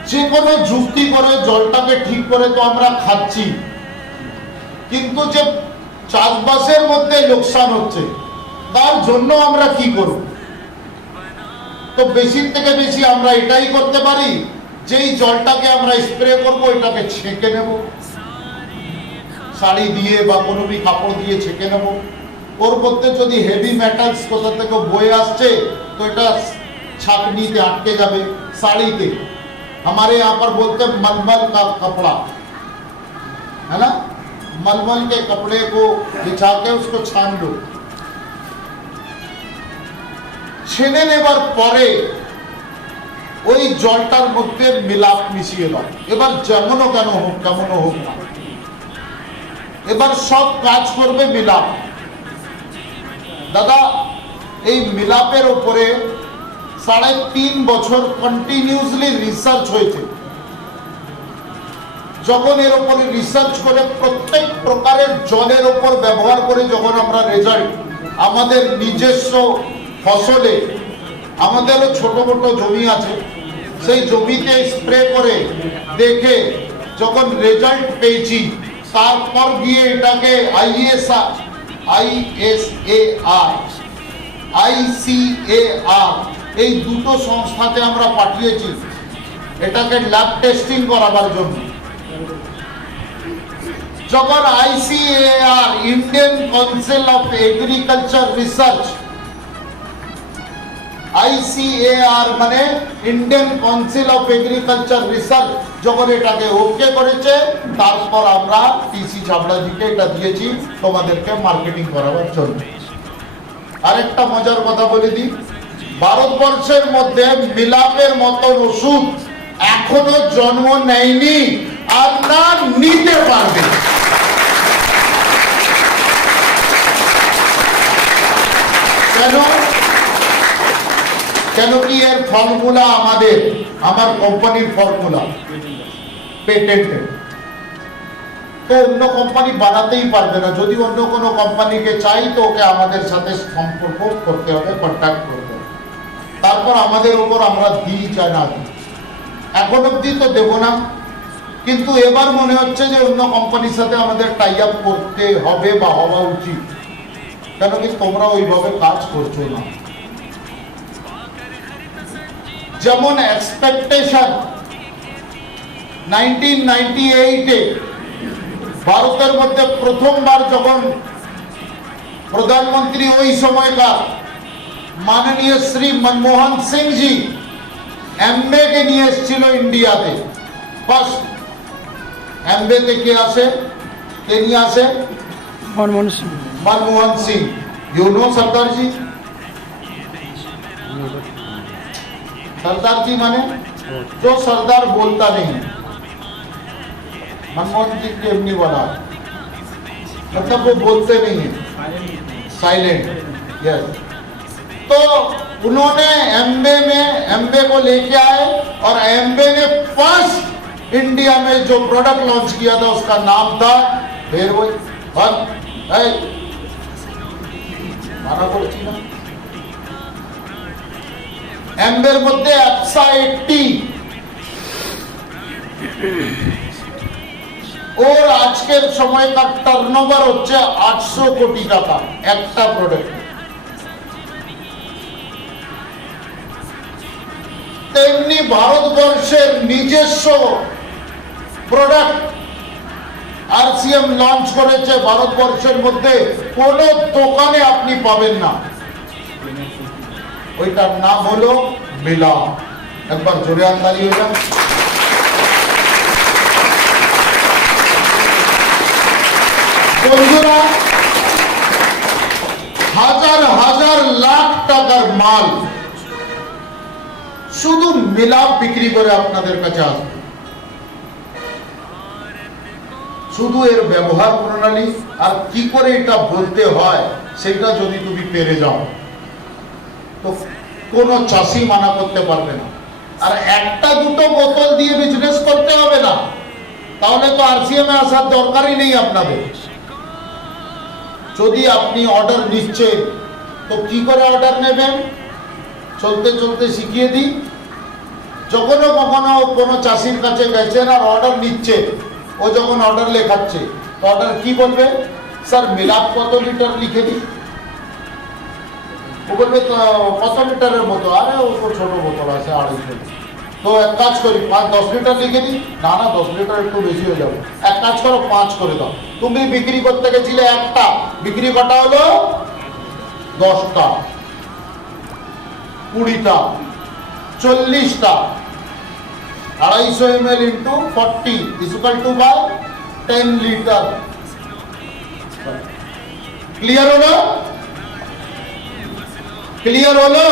যে কোনো যুক্তি করে জলটাকে ঠিক করে তো আমরা খাচ্ছি, কিন্তু যে চাষবাসের মধ্যে লোকসান হচ্ছে তার জন্য আমরা কি করব? তো বেশির থেকে বেশি আমরা এটাই করতে পারি, যেই জলটাকে আমরা স্প্রে করবো এটাকে ছেঁকে নেব, শাড়ি দিয়ে বা কোনো কাপড় দিয়ে ছেঁকে নেব। ওর মধ্যে যদি হেভি মেটালস কোথা থেকে বয়ে আসছে তো এটা ছাঁকনিতে আটকে যাবে, শাড়িতে। हमारे यहाँ पर बोलते हैं मलमल का कपड़ा, है ना, मलमल के कपड़े को बिछा के उसको छान लो। ছেনে নেবার পরে ওই জলটার মধ্যে মিলাপ মিশিয়ে দাও। এবার যেমনও কেন হোক, কেমনও হোক না, এবার সব কাজ করবে মিলাপ। দাদা, এই মিলাপের উপরে 3.5 বছর কন্টিনিউসলি রিসার্চ হয়েছে। যখন এর উপরে রিসার্চ করে প্রত্যেক প্রকারের জলের উপর ব্যবহার করে যখন আমরা রেজাল্ট আমাদের নিজস্ব ফসলে, আমাদেরও ছোট ছোট জমি আছে, সেই জমিতে স্প্রে করে দেখে যখন রেজাল্ট পেয়েছি, তারপর গিয়ে এটাকে ICAR এই দুটো সংস্থাতে আমরা পাঠিয়েছি এটাকে ল্যাব টেস্টিং করাবার জন্য। যখন ICAR Indian council of agriculture research, ICAR মানে Indian council of agriculture research, যখন এটাকে ওকে করেছে, তারপর আমরা টিসি ছাবড়াজিকে এটা দিয়েছি তোমাদেরকে মার্কেটিং করাবার জন্য। আরেকটা মজার কথা বলে দিই, ভারতবর্ষের মধ্যে মিলাপের মতন ওষুধ এখনো জন্ম নেয়নি আর না নিতে পারবে। কেন? কেন কি এর ফর্মুলা আমার কোম্পানির ফর্মুলা পেটেন্টেড, তো অন্য কোম্পানি বানাতেই পারবে না। যদি অন্য কোনো কোম্পানিকে চাই তো ওকে আমাদের সাথে সম্পর্ক করতে হবে, কন্ট্যাক্ট করতে হবে, তারপর আমাদের উপর আমরা দিই চাই না দিই। এখন অব্দি তো দেবো না, কিন্তু এবার মনে হচ্ছে যে অন্য কোম্পানির সাথে আমাদের টাই আপ করতে হবে বা হওয়া উচিত। কেন কি তোমরা ওইভাবে কাজ করছো না। যেমন এক্সপেকটেশন 1998-এ ভারতের মধ্যে প্রথমবার যখন প্রধানমন্ত্রী ওই সময়কার মাননীয় শ্রী মনমোহন সিং জি এমবে কে নিয়ে এসেছিল ইন্ডিয়াতে, ফার্স্ট এমবে তে কে আসে, কে নিয়ে আসে? मनमोहन सिंह। यू नो सरदार जी? सरदार जी माने जो सरदार बोलता नहीं, मनमोहन सिंह के एमनी वाला, मतलब वो बोलते नहीं है, साइलेंट। यस, तो उन्होंने एमबे को लेके आए और एमबे ने फर्स्ट इंडिया में जो प्रोडक्ट लॉन्च किया था उसका नाम था एम्बेर मध्य एप्सा 80 और आजकल समय का टर्नओवर होच्छे 800 कोटी टाका একটা প্রোডাক্ট। তেমনি ভারতবর্ষের নিজস্ব প্রোডাক্ট আরসিএম লঞ্চ করেছে ভারতবর্ষের মধ্যে কোন দোকানে আপনি পাবেন না, ওইটার নাম হলো মিলা। একবার জোরে হাততালি হয়ে যান। বন্ধুরা, হাজার হাজার লাখ টাকার মাল শুধু মিলাপ বিক্রি করে আপনাদের কাছে আসবে। শুধু এর ব্যবহার প্রণালী আর কি করে এটা বলতে হয় সেটা যদি তুমি পেরে যাও তো কোনো চাষি মানা করতে পারবে না। আর একটা দুটো বোতল দিয়ে বিজনেস করতে হবে না, তাহলে তো আরসিএম এ আসার দরকারই নেই আপনাদের। যদি আপনি অর্ডার নিচ্ছেন তো কি করে অর্ডার নেবেন চলতে চলতে শিখিয়ে দিই। যখনও কখনো কোনো চাষির কাছে গেছেন আর অর্ডার নিচ্ছে, ও যখন অর্ডার লেখাচ্ছে তো অর্ডার কি বলবে, স্যার মিলাপ কত লিটার লিখে দিই। ও বলবে কত লিটারের মতো, আরে ও তো ছোট বোতল আছে 250, তো এক কাজ করি 5-10 লিটার লিখে দিই। না না 10 লিটার একটু বেশি হয়ে যাবে, এক কাজ করো 5 করে দাও। তুমি বিক্রি করতে গেছিলে একটা, বিক্রি কটা হলো 10টা, 20টা, 40টা, 250 ml into 40 is equal to by 10 liter. Clear হলো? ক্লিয়ার হলো?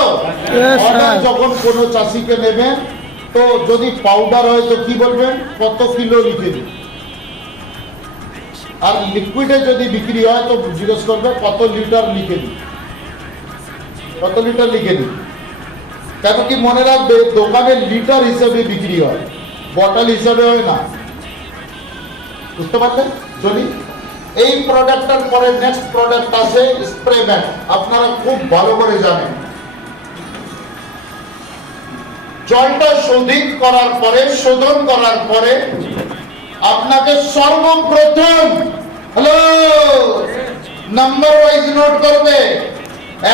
Yes, sir. অর্ডার যখন কোনো চাষিকে নেবেন তো যদি পাউডার হয় তো কি বলবেন, কত কিলো লিখে দিন। আর লিকুইডে যদি বিক্রি হয় তো জিজ্ঞেস করবে কত লিটার লিখে দিন, কত লিটার লিখে দিন। কেন কি মনে রাখবে, দোকানে লিটার হিসেবে বিক্রি হয়, বটল হিসেবে হয় না। বুঝতে পারলেন? চলি এই প্রোডাক্টটার পরে নেক্সট প্রোডাক্ট আছে স্প্রে ম্যাট। আপনারা খুব ভালো করে জানেন, জলটা শোধিত করার পরে, শোধন করার পরে আপনাকে সর্বপ্রথম, হ্যালো, নাম্বার ওয়াইজ নোট করবে।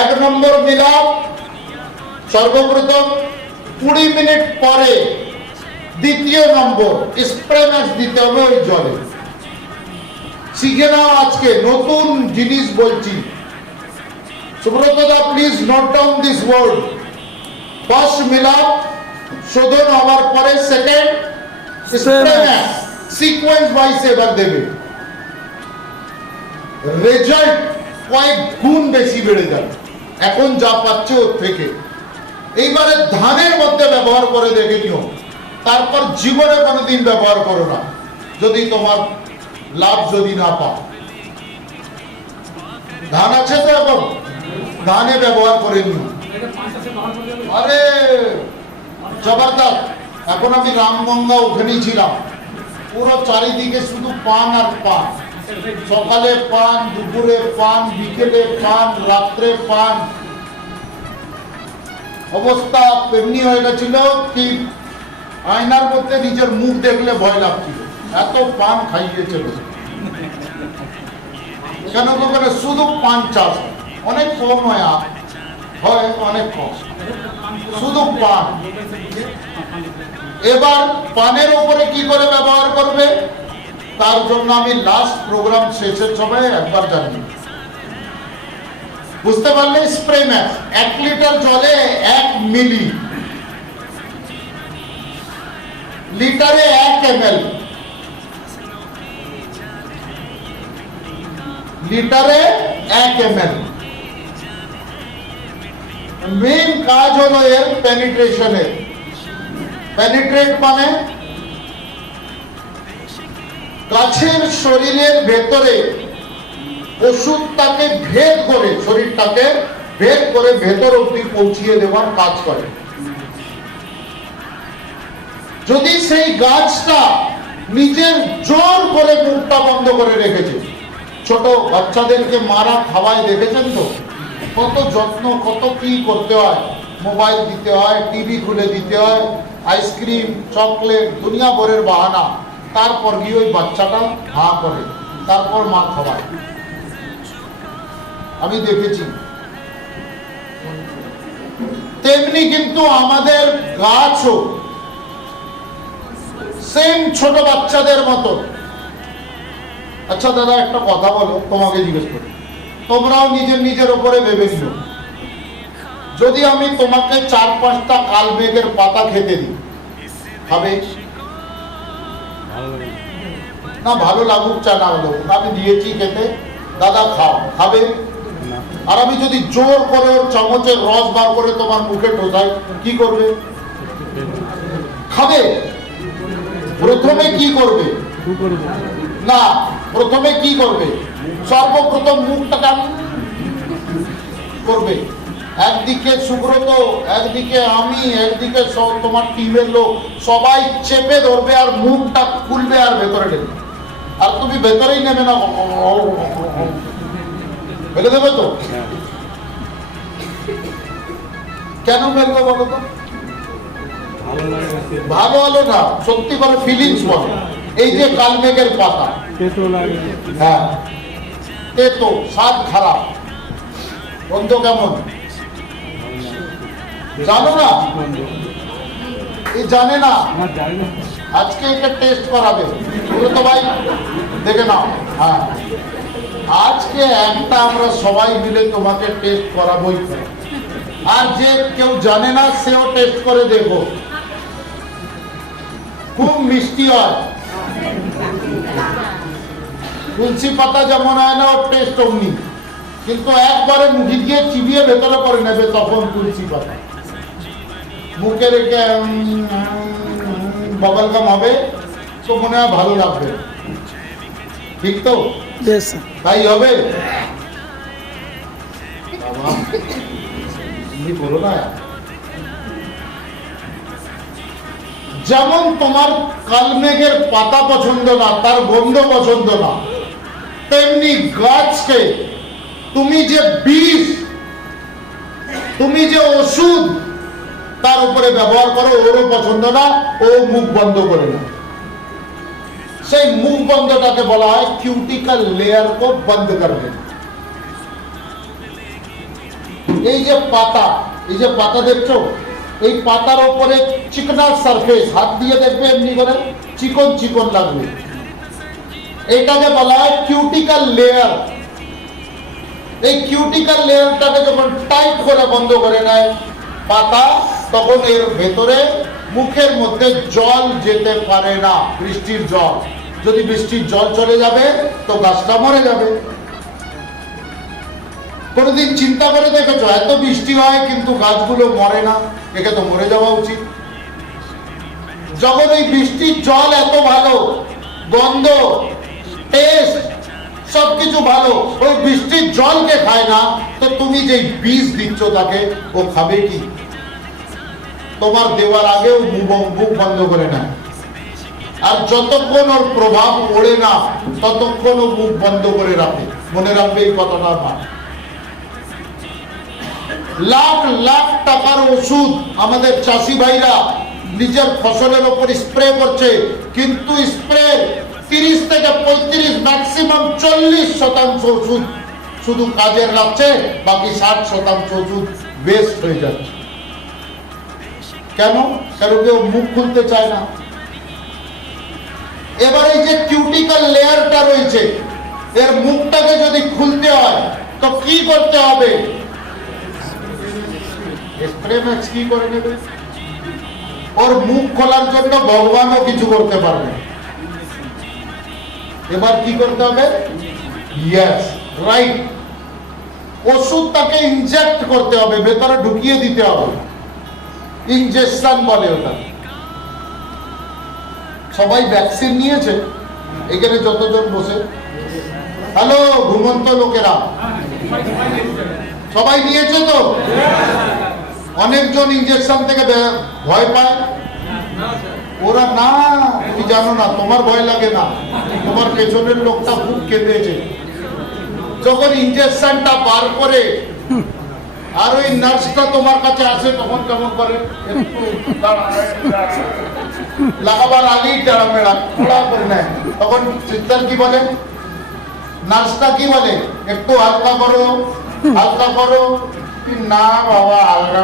1 নম্বর মিলাপ সর্বপ্রথম 20 মিনিট পরে, দ্বিতীয় নম্বর স্প্রে ম্যাট দিতে হবে ওই জলে। শিখে নাও, আজকে নতুন জিনিস বলছি। সুব্রতদা please note down this word. First Milap শোধন হওয়ার পরে second spray mat, sequence wise এবার দেবে। রেজাল্ট কয়েক গুণ বেশি বেড়ে যাবে এখন যা পাচ্ছে ওর থেকে। এইবারে ধানের মধ্যে ব্যবহার করে দেখে নিও, তারপর জীবনে কোনোদিন ব্যবহার করো না যদি তোমার লাভ যদি না পাও। ধান আছে তো এখন, ধানে ব্যবহার করে নিও। আরে জবরদস্ত। এখন আমি রামগঙ্গা ওখানেই ছিলাম, পুরো চারিদিকে শুধু পান আর পান। সকালে পান, দুপুরে পান, বিকেলে পান, রাত্রে পান। অবস্থা এমনি হয়ে গেছিল কি আয়নার মধ্যে নিজের মুখ দেখলে ভয় লাগছিল, এত পান খাইয়েছিল। কেন করে শুধু পান চাষ অনেক কম হয়, হয় অনেক কম, শুধু পান। এবার পানের উপরে কি করে ব্যবহার করবে তার জন্য আমি লাস্ট প্রোগ্রাম শেষের সময় একবার জানি। বুঝতে পারলে? স্প্রে ম্যাট 1 লিটার জলে 1 মিলি, লিটারে 1 ml, লিটারে 1 ml। মেইন কাজ হলো এর পেনিট্রেশনের। পেনিট্রেট মানে গাছের শরীরের ভেতরে ওষুধটাকে ভেদ করে, শরীরটাকে ভেদ করে ভেতর অবধি পৌঁছিয়ে দেওয়ার কাজ করে। যদি সেই গাছটা নিজের জোর করে মুখটা বন্ধ করে রেখেছে, ছোট বাচ্চাদেরকে মারা খাওয়ায় দেখেছেন তো, কত যত্ন, কত কি করতে হয়, মোবাইল দিতে হয়, টিভি খুলে দিতে হয়, আইসক্রিম, চকলেট, দুনিয়া ভরের বাহানা। তারপর গিয়ে ওই বাচ্চাটা হা করে, তারপর মা খাওয়ায়। আমি দেখেছি। তেমনি কিন্তু আমাদের গাছও সেম ছোট বাচ্চাদের মতো। আচ্ছা দাদা একটা কথা বলো, তোমাকে জিজ্ঞেস করি, তোমরাও নিজের নিজের উপরে ভেবে নিও, যদি আমি তোমাকে 4-5টা কালমেঘের পাতা খেতে দিই, খাবে না? ভালো লাগুক চা না লাগুক, আমি দিয়েছি খেতে, দাদা খাও, খাবে? আর আমি যদি জোর করে ওর চামচের রস বার করে তোমার মুখে ঢোকাই, কি করবে? খাবে? প্রথমে কি করবে? না, প্রথমে কি করবে? সর্বপ্রথম মুখটা করবে। একদিকে সুব্রত, একদিকে আমি, একদিকে তোমার টিমের লোক, সবাই চেপে ধরবে আর মুখটা খুলবে আর ভেতরে ঢেলবে। আর তুমি ভেতরেই নেবে না, ফেলে দেবে তো। কেন ফেলবে বলো তো? ভালো হলো না, সত্যি করে ফিলিংস বলো। এই যে কালমেঘের পাতা, হ্যাঁ তেতো, স্বাদ খারাপ, গন্ধ কেমন জানো না? এই জানে না, আজকে এটা টেস্ট করাবে তো ভাই, দেখে নাও। হ্যাঁ আজকে একটা আমরা সবাই মিলে তোমাকে টেস্ট করাবোই, আর যে কেউ জানে না সেও টেস্ট করে দেখো। খুব মিষ্টি হয়। তুলসী পাতা যেমন হয় না, ওর টেস্ট অমনি, কিন্তু একবারে মুখে দিয়ে চিবিয়ে ভেতরে করে নেবে তখন তুলসী পাতা। মুখে রেখে বাবল গাম হবে তো মনে হয় ভালো লাগবে, ঠিক তো? বেশ স্যার। তাই হবে। বাবা, তুমি বলো না। যেমন তোমার কালমেঘের পাতা পছন্দ না, তার গন্ধ পছন্দ না, তেমনি গাছকে তুমি যে বীজ, তুমি যে ওষুধ তার উপরে ব্যবহার করো, ওরও পছন্দ না, ও মুখ বন্ধ করে না। সেই মুখ বন্ধটাকে বলা হয় কিউটিক্যাল লেয়ার কো বন্ধ করবে। এই যে পাতা, এই যে পাতা দেখছো, এই পাতার উপরে চিকনা সারফেস, হাত দিয়ে দেখবে এমনি করে চিকন চিকন লাগবে, এটাকে বলা হয় কিউটিক্যাল লেয়ার। এই কিউটিক্যাল লেয়ারটাকে যখন টাইট করে বন্ধ করে নেয় পাতা, তখন এর ভেতরে মুখের মধ্যে জল যেতে পারে না, বৃষ্টির জল। যদি বৃষ্টির জল চলে যাবে তো গাছটা মরে যাবে। কোনদিন চিন্তা করে দেখেছো, এত বৃষ্টি হয় কিন্তু গাছগুলো মরে না? একে তো মরে যাওয়া উচিত। যখন এই বৃষ্টির জল এত ভালো, গন্ধ, টেস্ট সবকিছু ভালো, ওই বৃষ্টির জলকে খায় না, তো তুমি যে বীজ দিচ্ছ তাকে, ও খাবে কি? তোমার দেওয়ার আগেও মুখ বন্ধ করে নেয়, আর যতক্ষণ ওর প্রভাব ওড়ে না ততক্ষণ ও মুখ বন্ধ করে রাখে। মনে রাখবে এই কথাটা আমার। লাখ লাখ টাকার ওষুধ আমাদের চাষি ভাইরা নিজের ফসলের ওপর স্প্রে করছে, কিন্তু স্প্রে 30 থেকে 35, ম্যাক্সিমাম 40% ওষুধ শুধু কাজের লাগছে, বাকি 60% ওষুধ ওয়েস্ট হয়ে যাচ্ছে। কেন? কারণ কেউ মুখ খুলতে চায় না। এবার এই যে কিউটিক্যাল লেয়ারটা রয়েছে, এর মুখটাকে যদি খুলতে হয় তো কি করতে হবে? স্প্রে ম্যাক্স কি করে নেবে? ওর মুখ খোলার জন্য ভগবানও কিছু করতে পারবে। এবার কি করতে হবে? ইয়েস, রাইট, ওষুধটাকে ইনজেক্ট করতে হবে, ভেতরে ঢুকিয়ে দিতে হবে। ইনজেকশন বলে ওটা। সবাই ভ্যাকসিন নিয়েছে এখানে যতজন বসে? হ্যালো ঘুমন্ত লোকেরা, সবাই নিয়েছে তো? অনেকজন ইনজেকশন থেকে ভয় পায়। ওরা না, তুমি জানো না, তোমার ভয় লাগে না, তোমার পেছনের লোকটা খুব কেঁদেছে যখন ইনজেকশনটা বার করে, আর ওই নার্সটা তোমার কাছে আসে তখন কেমন করে, একটু লাগাবার আগেই টেরা মেড়া খোলা করে নেয়। তখন সিস্টার কি বলে, নার্সটা কি বলে, একটু হালকা করো, হালকা করো। না বাবা, হালকা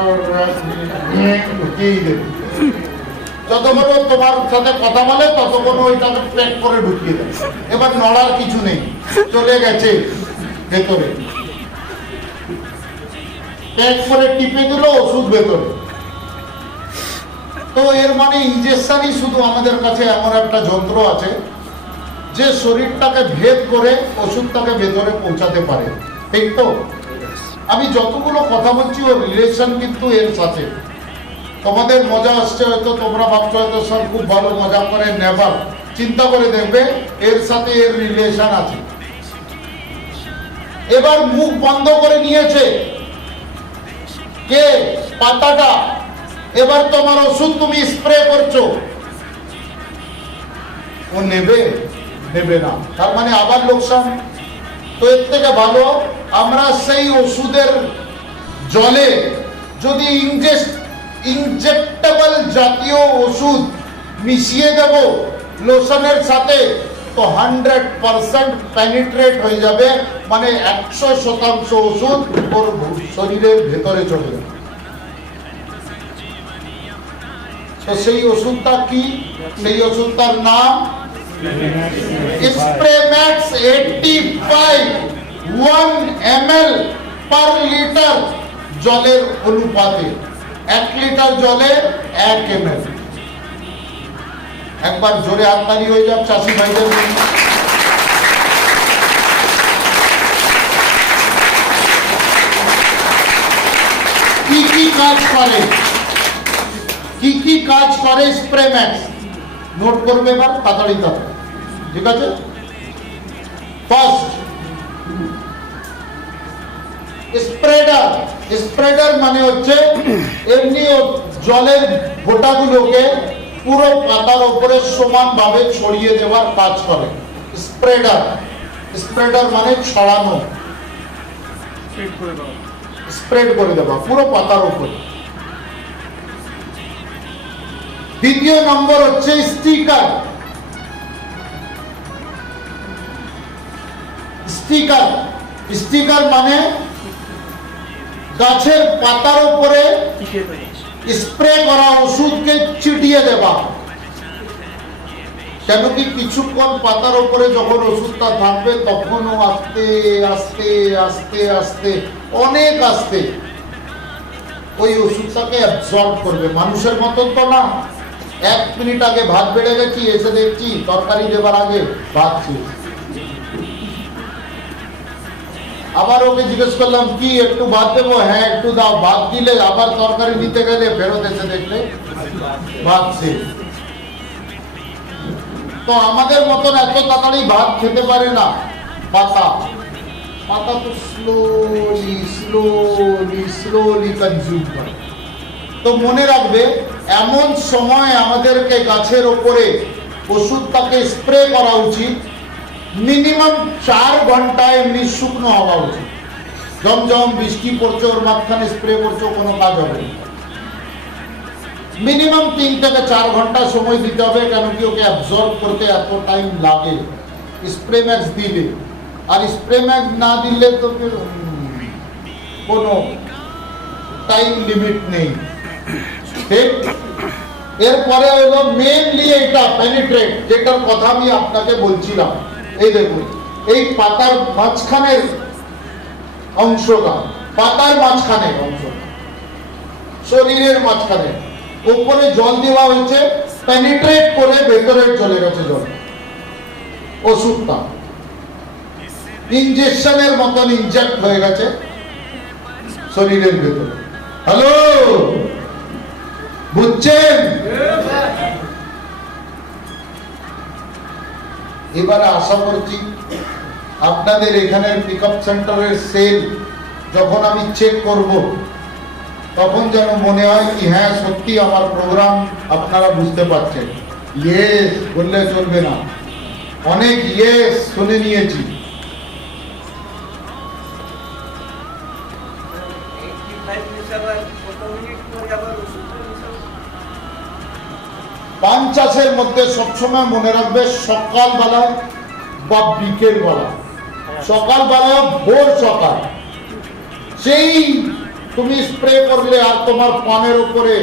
ঢুকিয়েই দেবে। যতক্ষণ তোমার সাথে কথা বলে ততক্ষণ ওইটাকে প্যাক করে ঢুকিয়ে দেয়। এবার নড়ার কিছু নেই, চলে গেছে ভেতরে, প্যাক করে টিপে দিল ওষুধ ভেতরে। তো এর মানে ইনজেকশনই শুধু আমাদের কাছে এমন একটা যন্ত্র আছে যে শরীরটাকে ভেদ করে ওষুধটাকে ভেতরে পৌঁছাতে পারে, ঠিক তো? আমি যতগুলো কথা বলছি ওর রিলেশন কিন্তু এর সাথে। তোমাদের মজা আসছে হয়তো, তোমরা ভাবছো হয়তো সব খুব ভালো মজা করে, নেভার, চিন্তা করে দেখবে এর সাথে এর রিলেশন আছে। এবার মুখ বন্ধ করে নিয়েছে কে? পাতাটা। এবার তোমার ওষুধ তুমি স্প্রে করছো, ও নেবে? নেবে না, তার মানে আবার লোকসান। তো এর থেকে ভালো আমরা সেই ওষুধের জলে যদি ইনজেক্টেবল জাতীয় ওষুধ মিশিয়ে দেব লোশনের সাথে, তো 100% পেনিট্রেট হয়ে যাবে, মানে 100% ওষুধ ওর শরীরের ভেতরে চলে যাবে। তো সেই ওষুধটা কি? সেই ওষুধটার নাম স্প্রেম্যাক্স 85, 1 ml per লিটার জলের অনুপাতে। 1 লিটার জলে 1 ml। একবার জোরে হাততালি হয়ে যাক চাষি ভাইদের জন্য। কি কি কাজ করে, কি কি কাজ করে স্প্রে ম্যাক্স নোট করবে এবার তাড়াতাড়ি তাড়াতাড়ি, ঠিক আছে? First spreader. স্প্রেডার মানে হচ্ছে এমনি জলের ফোঁটাগুলোকে পুরো পাতার উপরে সমানভাবে ছড়িয়ে দেওয়ার কাজ করে স্প্রেডার। স্প্রেডার মানে ছড়ানো, স্প্রেড করে দেওয়া পুরো পাতার উপরে। দ্বিতীয় নম্বর হচ্ছে স্টিকার। স্টিকার স্টিকার মানে গাছের পাতার উপরে স্প্রে করা ওষুধকে ছিটিয়ে দেওয়া। কেন কি কিছুক্ষণ পাতার উপরে যখন ওষুধটা থাকবে তখনও আস্তে আস্তে আস্তে আস্তে অনেক আস্তে ওই ওষুধটাকে অ্যাবজর্ব করবে। মানুষের মতন তো না, 1 মিনিট আগে ভাত বেড়ে গেছি, এসে দেখছি তরকারি দেবার আগে ভাত ছিল। আবার ওকে জিজ্ঞেস করলাম কি একটু ভাত দেবো, হ্যাঁ একটু দাও। ভাত দিলে আবার তরকারি নিতে গেলে ফেরত এসে দেখলে ভাত ছিল। তো আমাদের মতন এত তাড়াতাড়ি ভাত খেতে পারে না পাতা। পাতা তো স্লোলি স্লোলি স্লোলি কনজিউম করে। তো মনে রাখবে এমন সময় আমাদেরকে গাছের ওপরে ওষুধটাকে স্প্রে করা উচিত। মিনিমাম 4 ঘন্টা এমনি শুকনো হওয়া উচিত। জমজম বৃষ্টি পড়ছে ওর মাঝখানে স্প্রে করছো, কোনো কাজ হবে না। মিনিমাম 3 থেকে 4 ঘন্টা সময় দিতে হবে, কেন কি ওকে অ্যাবজর্ব করতে এত টাইম লাগে স্প্রে ম্যাক্স দিলে। আর স্প্রে ম্যাক্স না দিলে তো কোনো টাইম লিমিট নেই, ঠিক? এরপরে হলো মেইনলি এটা পেনিট্রেট, যেটার কথা আমি আপনাকে বলছিলাম। এই দেখুন এই পাতার মাঝখানের অংশটা, পাতার মাঝখানের অংশটা, শরীরের মাঝখানে উপরে জল দেওয়া হয়েছে, পেনিট্রেট করে ভেতরে চলে গেছে জল। ওষুধটা ইনজেকশনের মতন ইনজেক্ট হয়ে গেছে শরীরের ভেতরে। হ্যালো, বুঝছেন? এবারে আশা করছি আপনাদের এখানের পিকআপ সেন্টারের সেল যখন আমি চেক করব তখন যেন মনে হয় কি হ্যাঁ সত্যি আমার প্রোগ্রাম আপনারা বুঝতে পারছেন। ইয়েস বললে চলবে না, অনেক ইয়েস শুনে নিয়েছি। পান চাষের মধ্যে সবসময় মনে রাখবে সকালবেলায় বা বিকেল বেলা। সকালবেলা ভোর সকাল সেই তুমি স্প্রে করলে আর তোমার পানের উপরে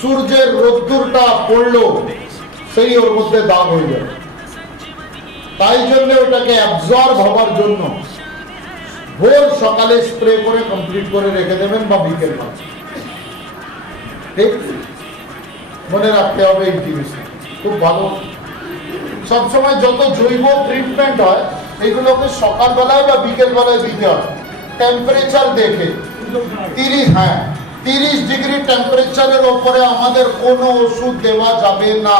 সূর্যের রোদ্দুরটা পড়লো, সেই ওর মধ্যে দাগ হয়ে যাবে। তাই জন্য ওটাকে অ্যাবজর্ব হবার জন্য ভোর সকালে স্প্রে করে কমপ্লিট করে রেখে দেবেন বা বিকেল বেলা, ঠিক? মনে রাখতে হবে এই জিনিসটা খুব ভালো। সবসময় যত জৈব ট্রিটমেন্ট হয় এগুলোকে সকালবেলায় বা বিকেল বেলায় দিতে হয় টেম্পারেচার দেখে। 30 ডিগ্রি টেম্পারেচারের উপরে আমাদের কোনো ওষুধ দেওয়া যাবে না।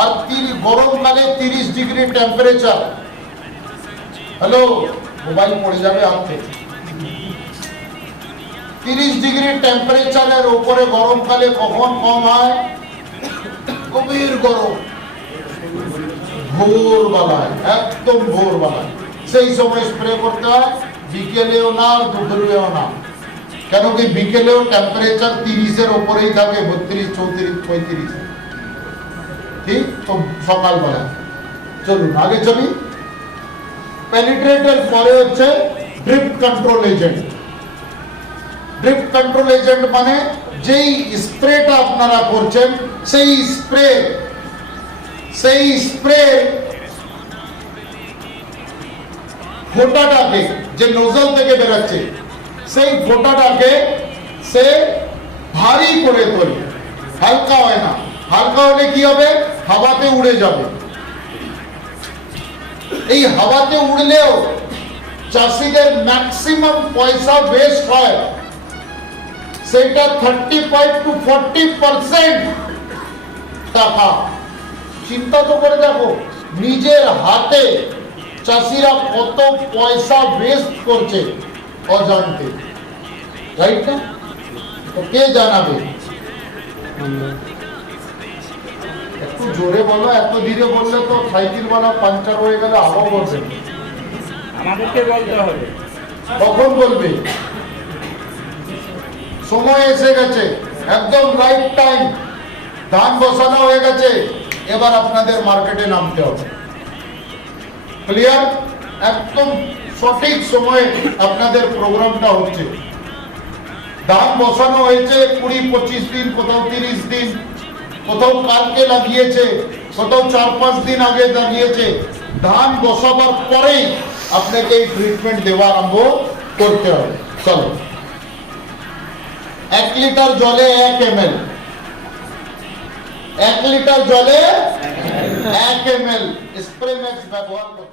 আর গরমকালে 30 ডিগ্রি টেম্পারেচার, হ্যালো মোবাইল পড়ে যাবে হাত থেকে। 30 ডিগ্রি টেম্পারেচারের উপরে গরমকালে কখন কম হয়? গভীর গরম, ভোরবেলায়, একদম ভোরবেলায়। সেই সময় স্প্রে করতে হয়, বিকেলেও না দুপুরেও না। কেন কি বিকেলেও টেম্পারেচার 30-এর উপরেই থাকে, 32, 34, 35, ঠিক? তো সকালবেলা চলুন আগে চলি। পেনিট্রেটের পরে হচ্ছে drip control agent. Drip control agent মানে যেই স্প্রেটা আপনারা করছেন সেই স্প্রে ফোঁটাটাকে, যে নোজল থেকে বেরোচ্ছে সেই ফোঁটাটাকে সে ভারী করে তোলে। হালকা হয় না, হালকা হলে কি হবে, হাওয়াতে উড়ে যাবে। এই হাওয়াতে উড়লেও চাষিদের ম্যাক্সিমাম পয়সা ওয়েস্ট হয়, সেটা 35 to 40% টাকা। চিন্তা তো করে দেখো, নিজের হাতে চাষিরা কত পয়সা ওয়েস্ট করছে অজান্তে, রাইট না? তো কে জানাবে? একটু জোরে বলো, এত ধীরে বললে তো সাইকেলওয়ালা পাঞ্চার হয়ে গেলে আবার বলবে। আমাদেরকে বলতে হবে। কখন বলবে? সময় এসে গেছে, একদম রাইট টাইম। ধান বসানো হয়ে গেছে, এবার আপনাদের মার্কেটে নামতে হবে। ক্লিয়ার? একদম সঠিক সময়ে আপনাদের প্রোগ্রামটা হচ্ছে। ধান বসানো হয়েছে 20-25 দিন, কোথাও 30 দিন, কোথাও কালকে লাগিয়েছে, কোথাও 4-5 দিন আগে লাগিয়েছে। ধান বসাবার পরেই আপনাকে এই ট্রিটমেন্ট দেওয়া আরম্ভ করতে হবে। চলো, 1 লিটার জলে 1 ml, 1 লিটার জলে 1 ml স্প্রে ম্যাক্স ব্যবহার করতে